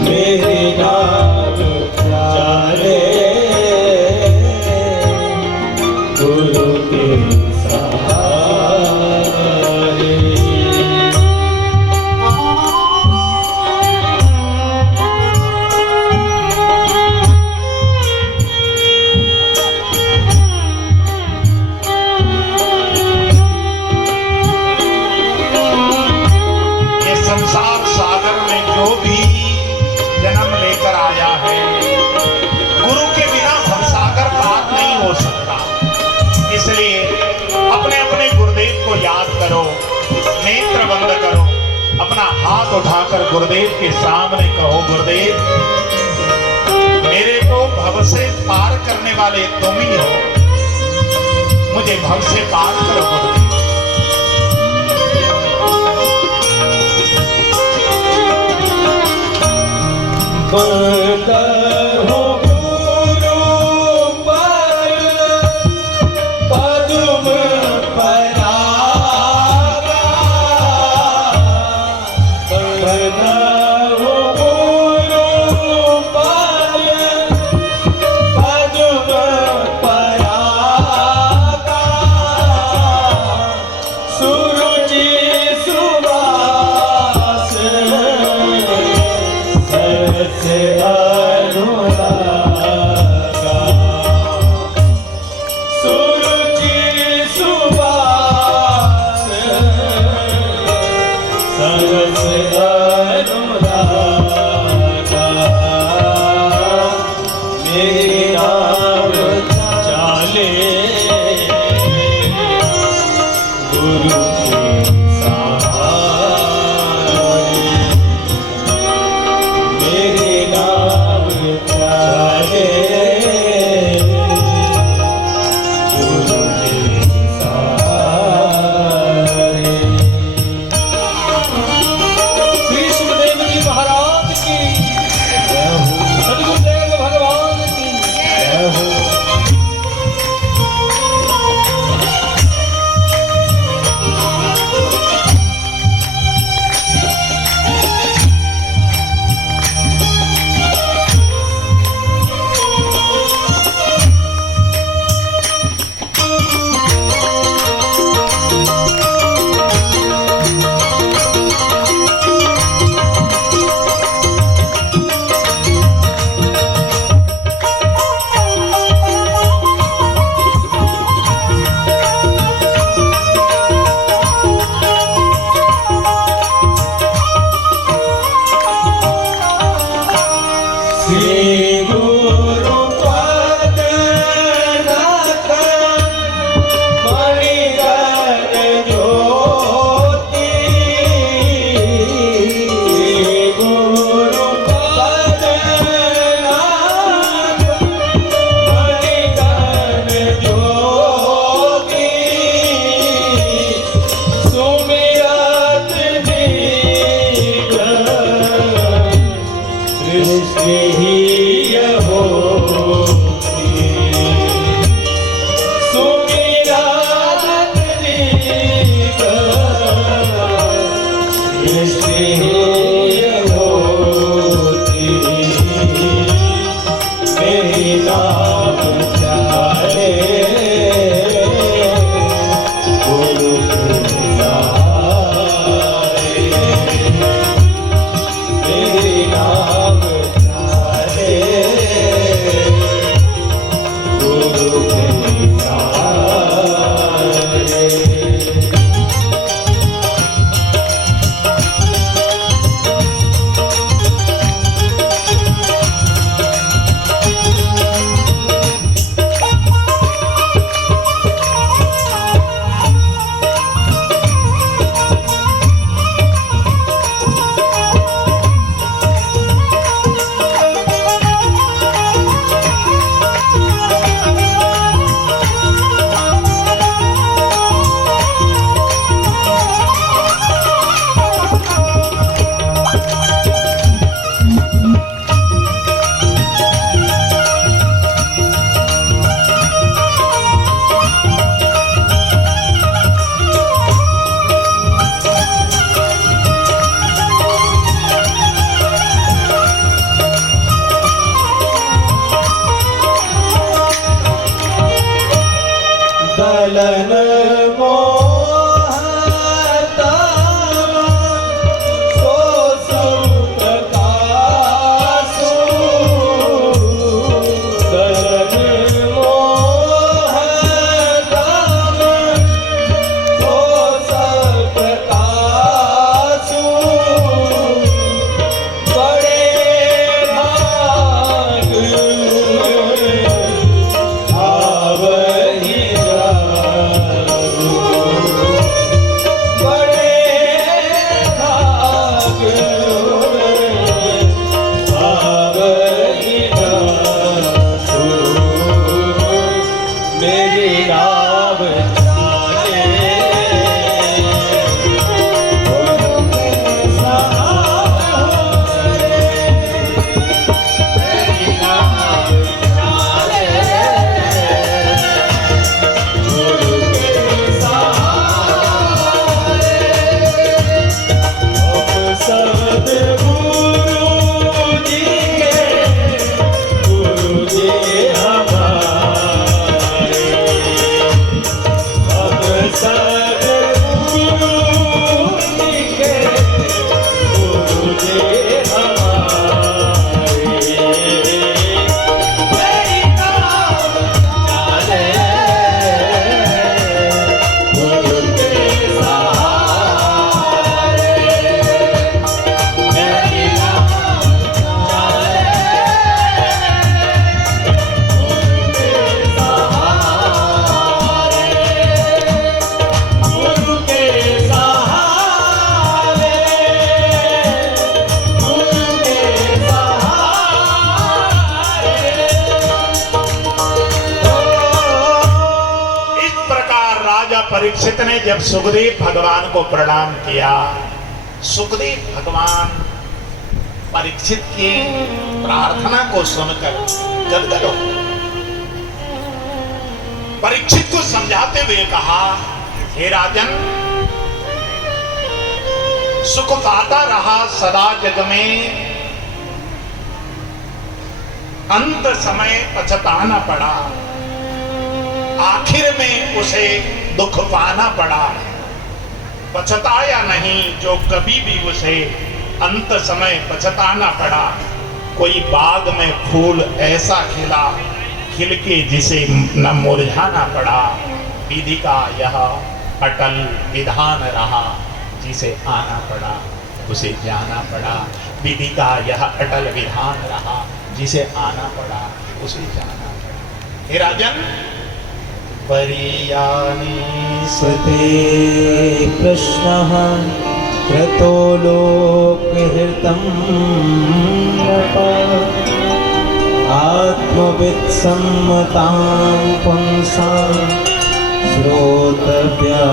मेरी नाव चले गुरु के सहारे। ये संसार सागर में जो भी जन्म लेकर आया है, गुरु के बिना भवसागर पार नहीं हो सकता। इसलिए अपने अपने गुरुदेव को याद करो, नेत्र बंद करो, अपना हाथ उठाकर गुरुदेव के सामने कहो, गुरुदेव मेरे को भव से पार करने वाले तुम ही हो, मुझे भव से पार करो गुरुदेव। बंदर हो गुरु पर पद्म परागा, बंदर हो गुरु पर पद्म परागा, सुरुचि सुवास से अनुराग। मेरी नाम चाहे गुरु के सहारे, मेरी नाम चाहे गुरु के सहारे। दलन मोहता सो सुख कासु, दलन मोहता सो सुख कासु, बड़े भाग आवहि मेरी नाम चाहे गुरु के सहारे, मेरी नाम चाहे गुरु के सहारे। अब सद्गुरु जी के गुरु जी हमारे, सद्गुरु जी के गुरु जी हमारे, मेरी नाम चाहे गुरु के सहारे, मेरी नाम चाहे गुरु के सहारे, गुरु के सहारे, गुरु के सहारे। इस प्रकार राजा परीक्षित ने जब सुखदेव भगवान को प्रणाम किया, सुखदेव भगवान परीक्षित की प्रार्थना को सुनकर गदगद हो गए। परीक्षित को समझाते हुए कहा, हे राजन, सुख पाता रहा सदा जग में, अंत समय पछताना पड़ा, आखिर में उसे दुख पाना पड़ा। पछताया नहीं जो कभी भी उसे अंत समय पछताना पड़ा। कोई बाग में फूल ऐसा खिला, खिल के जिसे न मुरझाना पड़ा। विधि का यह अटल विधान रहा, जिसे आना पड़ा उसे जाना पड़ा। विधि का यह अटल विधान रहा, जिसे आना पड़ा उसे जाना पड़ा। हे राजन, परियानि सते कृष्णः क्रतो लोकहृतं नृप, आत्मवित्सम्मतां पुंसां श्रोतव्या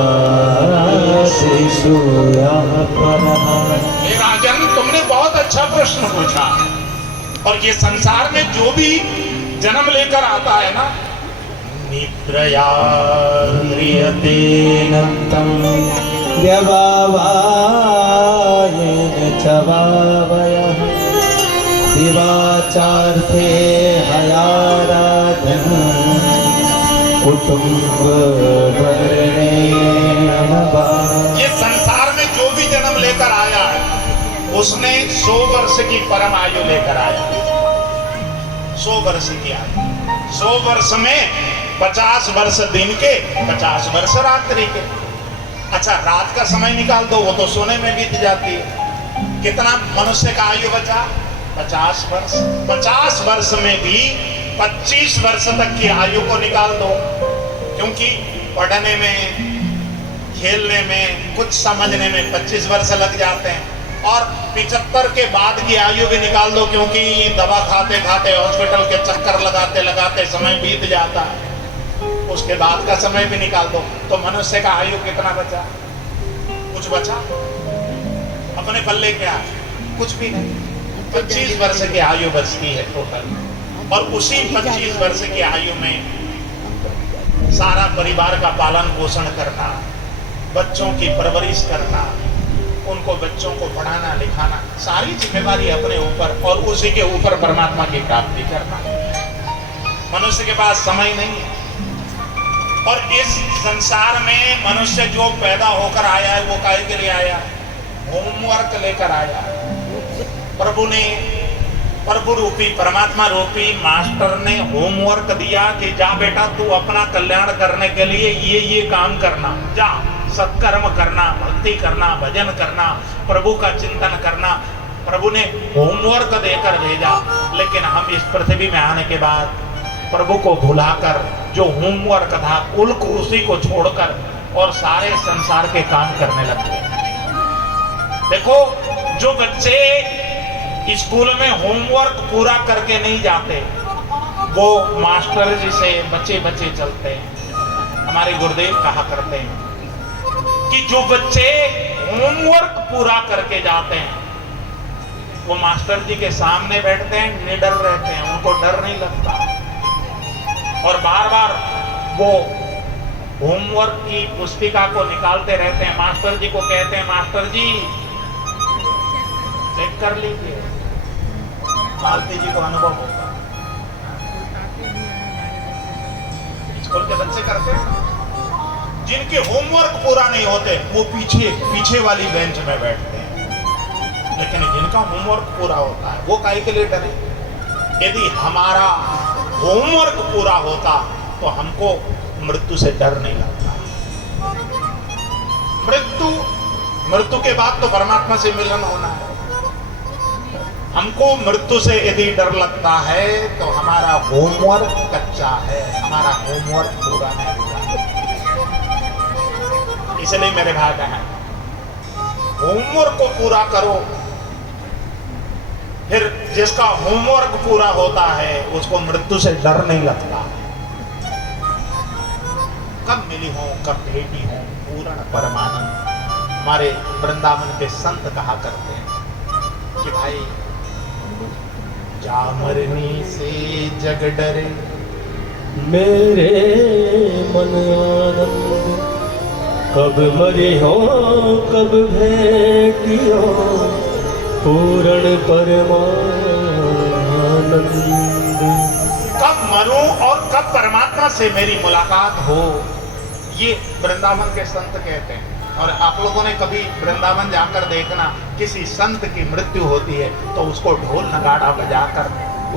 शिशूयः परः। हे राजन, तुमने बहुत अच्छा प्रश्न पूछा। और ये संसार में जो भी जन्म लेकर आता है ना, निद्रया ह्रियते नक्तं व्यवावायेन च वावयः, दिवाचार्थे हयान कुटुंब भरणेन वा। ये संसार में जो भी जन्म लेकर आया है उसने 100 वर्ष की परम आयु लेकर आया। 100 वर्ष की आयु, 100 वर्ष में 50 वर्ष दिन के, 50 वर्ष रात्रि के। अच्छा, रात का समय निकाल दो, वो तो सोने में बीत जाती है। कितना मनुष्य का आयु बचा? 50 वर्ष। 50 वर्ष में भी 25 वर्ष तक की आयु को निकाल दो, क्योंकि पढ़ने में, खेलने में, कुछ समझने में 25 वर्ष लग जाते हैं। और 75 के बाद की आयु भी निकाल दो, क्योंकि दवा खाते खाते हॉस्पिटल के चक्कर लगाते लगाते समय बीत जाता है। उसके बाद का समय भी निकाल दो, तो मनुष्य का आयु कितना बचा? कुछ बचा? अपने पल्ले क्या? कुछ भी नहीं। 25 वर्ष की आयु बचती है टोटल। और उसी 25 वर्ष की आयु में सारा परिवार का पालन पोषण करना, बच्चों की परवरिश करना, उनको बच्चों को पढ़ाना लिखाना, सारी जिम्मेवारी अपने ऊपर, और उसी के ऊपर परमात्मा की प्राप्ति करना। मनुष्य के पास समय नहीं है। और इस संसार में मनुष्य जो पैदा होकर आया है वो काहे के लिए आया? होमवर्क लेकर आया। प्रभु रूपी, परमात्मा रूपी मास्टर ने होमवर्क दिया कि जा बेटा, तू अपना कल्याण करने के लिए ये काम करना, जा सत्कर्म करना, भक्ति करना, भजन करना, प्रभु का चिंतन करना। प्रभु ने होमवर्क देकर भेजा। लेकिन हम इस पृथ्वी में आने के बाद प्रभु को भुलाकर, जो होमवर्क था उसी को छोड़कर और सारे संसार के काम करने लगे। देखो, जो बच्चे स्कूल में होमवर्क पूरा करके नहीं जाते, वो मास्टर जी से बचे बचे चलते हैं। हमारे गुरुदेव कहा करते हैं कि जो बच्चे होमवर्क पूरा करके जाते हैं वो मास्टर जी के सामने बैठते हैं, निडर रहते हैं, उनको डर नहीं लगता। और बार बार वो होमवर्क की पुस्तिका को निकालते रहते हैं। मास्टर जी को कहते हैं, मास्टर जी चेक कर लीजिए। मालती जी को अनुभव होगा, स्कूल के बच्चे करते हैं। जिनके होमवर्क पूरा नहीं होते वो पीछे वाली बेंच में बैठते हैं। लेकिन जिनका होमवर्क पूरा होता है वो काहे के लिए डरे? यदि हमारा होमवर्क पूरा होता तो हमको मृत्यु से डर नहीं लगता। मृत्यु के बाद तो परमात्मा से मिलन होना है। हमको मृत्यु से यदि डर लगता है तो हमारा होमवर्क कच्चा है, हमारा होमवर्क पूरा नहीं हुआ। इसलिए मेरे भाई बहन, होमवर्क को पूरा करो। फिर जिसका होमवर्क पूरा होता है उसको मृत्यु से डर नहीं लगता। कब मिली हो, कब भेटी हो पूर्ण परमानंद। हमारे वृंदावन के संत कहा करते हैं कि भाई, जा मरने से जग डरे मेरे मन आनंद, कब मरी हो कब भेटी हो पूर्ण परमानंद। कब मरूं और कब परमात्मा से मेरी मुलाकात हो, ये वृंदावन के संत कहते हैं। और आप लोगों ने कभी वृंदावन जाकर देखना, किसी संत की मृत्यु होती है तो उसको ढोल नगाड़ा बजाकर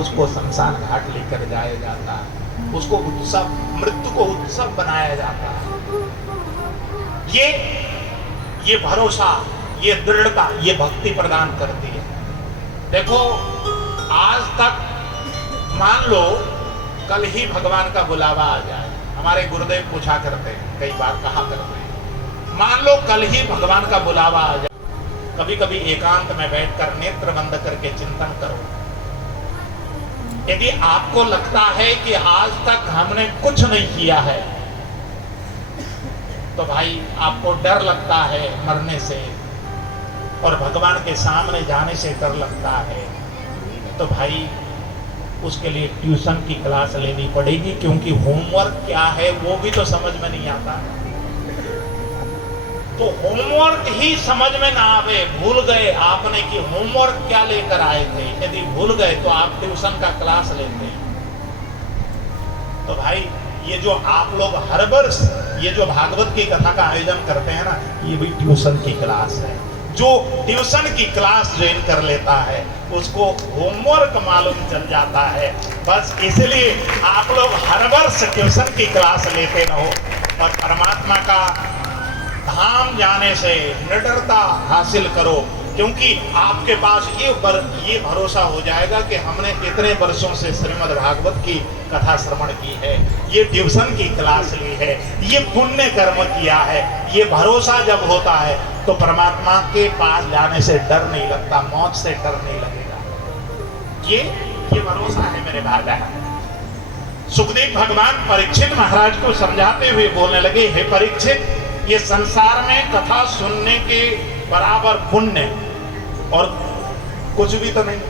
उसको शमशान घाट लेकर जाया जाता है, उसको उत्सव, मृत्यु को उत्सव बनाया जाता है। ये भरोसा, ये दृढ़ता, ये भक्ति प्रदान करती है। देखो, आज तक मान लो कल ही भगवान का बुलावा आ जाए। हमारे गुरुदेव पूछा करते हैं, कई बार कहा करते हैं, मान लो कल ही भगवान का बुलावा आ जाए। कभी कभी एकांत में बैठकर नेत्र बंद करके चिंतन करो। यदि आपको लगता है कि आज तक हमने कुछ नहीं किया है, तो भाई आपको डर लगता है मरने से और भगवान के सामने जाने से डर लगता है, तो भाई उसके लिए ट्यूशन की क्लास लेनी पड़ेगी। क्योंकि होमवर्क क्या है वो भी तो समझ में नहीं आता। तो होमवर्क ही समझ में ना आवे, भूल गए आपने कि होमवर्क क्या लेकर आए थे, यदि भूल गए तो आप ट्यूशन का क्लास लेते हैं। तो भाई ये जो आप लोग हर वर्ष ये जो भागवत की कथा का आयोजन करते हैं ना, ये भी ट्यूशन की क्लास है। जो ट्यूशन की क्लास ज्वाइन कर लेता है उसको होमवर्क मालूम चल जाता है। बस इसलिए आप लोग हर वर्ष ट्यूशन की क्लास लेते रहो और परमात्मा का धाम जाने से निडरता हासिल करो, क्योंकि आपके पास ये भरोसा हो जाएगा कि हमने इतने वर्षों से श्रीमद् भागवत की कथा श्रवण की है, ये ट्यूशन की क्लास ली है, ये पुण्य कर्म किया है। ये भरोसा जब होता है तो परमात्मा के पास जाने से डर नहीं लगता, मौत से डर नहीं लगेगा। ये भरोसा है मेरे भाई बहन। सुखदेव भगवान परीक्षित महाराज को समझाते हुए बोलने लगे, हे परीक्षित, ये संसार में कथा सुनने के बराबर पुण्य और कुछ भी तो नहीं।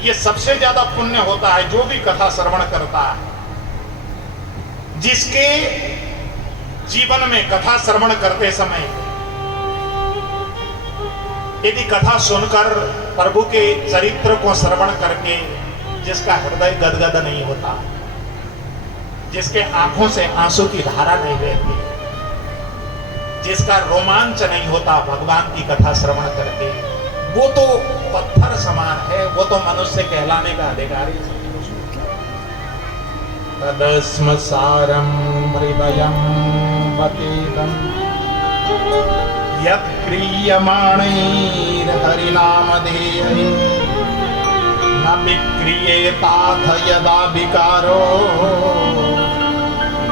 ये सबसे ज्यादा पुण्य होता है जो भी कथा श्रवण करता है। जिसके जीवन में कथा श्रवण करते समय यदि कथा सुनकर प्रभु के चरित्र को श्रवण करके जिसका हृदय गदगद नहीं होता, जिसके आंखों से आंसू की धारा नहीं बहती, जिसका रोमांच नहीं होता भगवान की कथा श्रवण करके, वो तो पत्थर समान है, वो तो मनुष्य कहलाने का अधिकारी है। तदस्म सारम हृदयं पतितं यत् क्रियमाणैर् हरिनामधेयैः न विक्रियेताथ यदा विकारो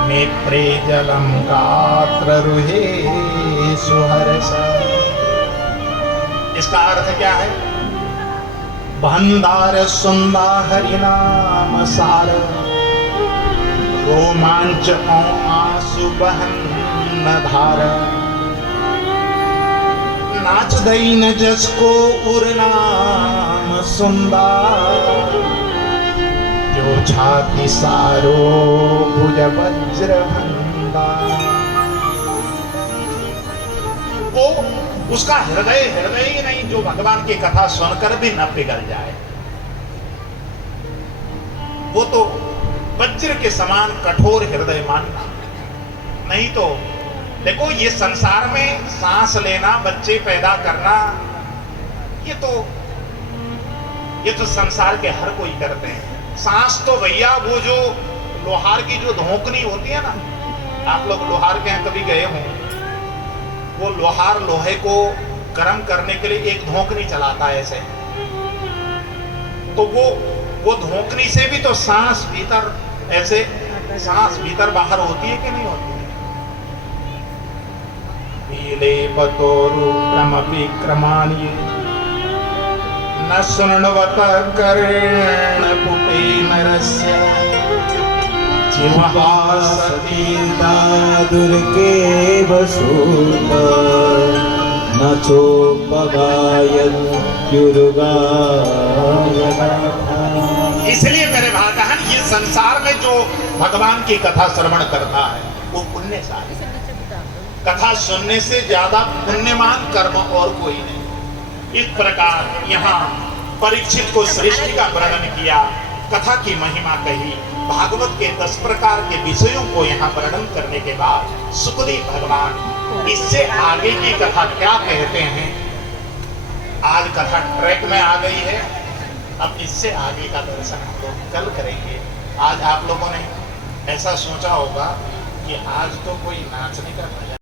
नेत्रे जलम गात्ररुहे सुहर्ष। इसका अर्थ क्या है? भंडार सुंदा हरिनाम सार रोमांच आंसू बहन धार नाच दैन जसको उरनाम सुंदा जो छाती सारो भुज वज्र भंडा। वो उसका हृदय ही नहीं जो भगवान की कथा सुनकर भी न पिघल जाए, वो तो वज्र के समान कठोर हृदय मानना। नहीं तो देखो, ये संसार में सांस लेना, बच्चे पैदा करना, ये तो संसार के हर कोई करते हैं। सांस तो भैया वो जो लोहार की जो धोकनी होती है ना, आप लोग लोहार के यहाँ कभी गए हो, वो लोहार लोहे को गर्म करने के लिए एक धोकनी चलाता है ऐसे, तो वो धोकनी से भी तो सांस भीतर ऐसे सांस भीतर बाहर होती है कि नहीं होती है? पीले पतोरुक्रमपि क्रमाणि न शृण्वत कर्णपुटे नरस्य जिह्वा सतीर्था दुर्गे वसूत न चोपगायन् इसलिए मेरे भाई बहन, ये संसार में जो भगवान की कथा श्रवण करता है वो पुण्यशाली है। कथा सुनने से ज्यादा पुण्यमान कर्म और कोई नहीं। इस प्रकार यहाँ परीक्षित को सृष्टि का वर्णन किया, कथा की महिमा कही, भागवत के 10 प्रकार के विषयों को यहाँ वर्णन करने के बाद सुखदेव भगवान इससे आगे की कथा क्या कहते हैं। आज कथा ट्रैक में आ गई है, अब इससे आगे का दर्शन हम लोग कल करेंगे। आज आप लोगों ने ऐसा सोचा होगा कि आज तो कोई नाचने का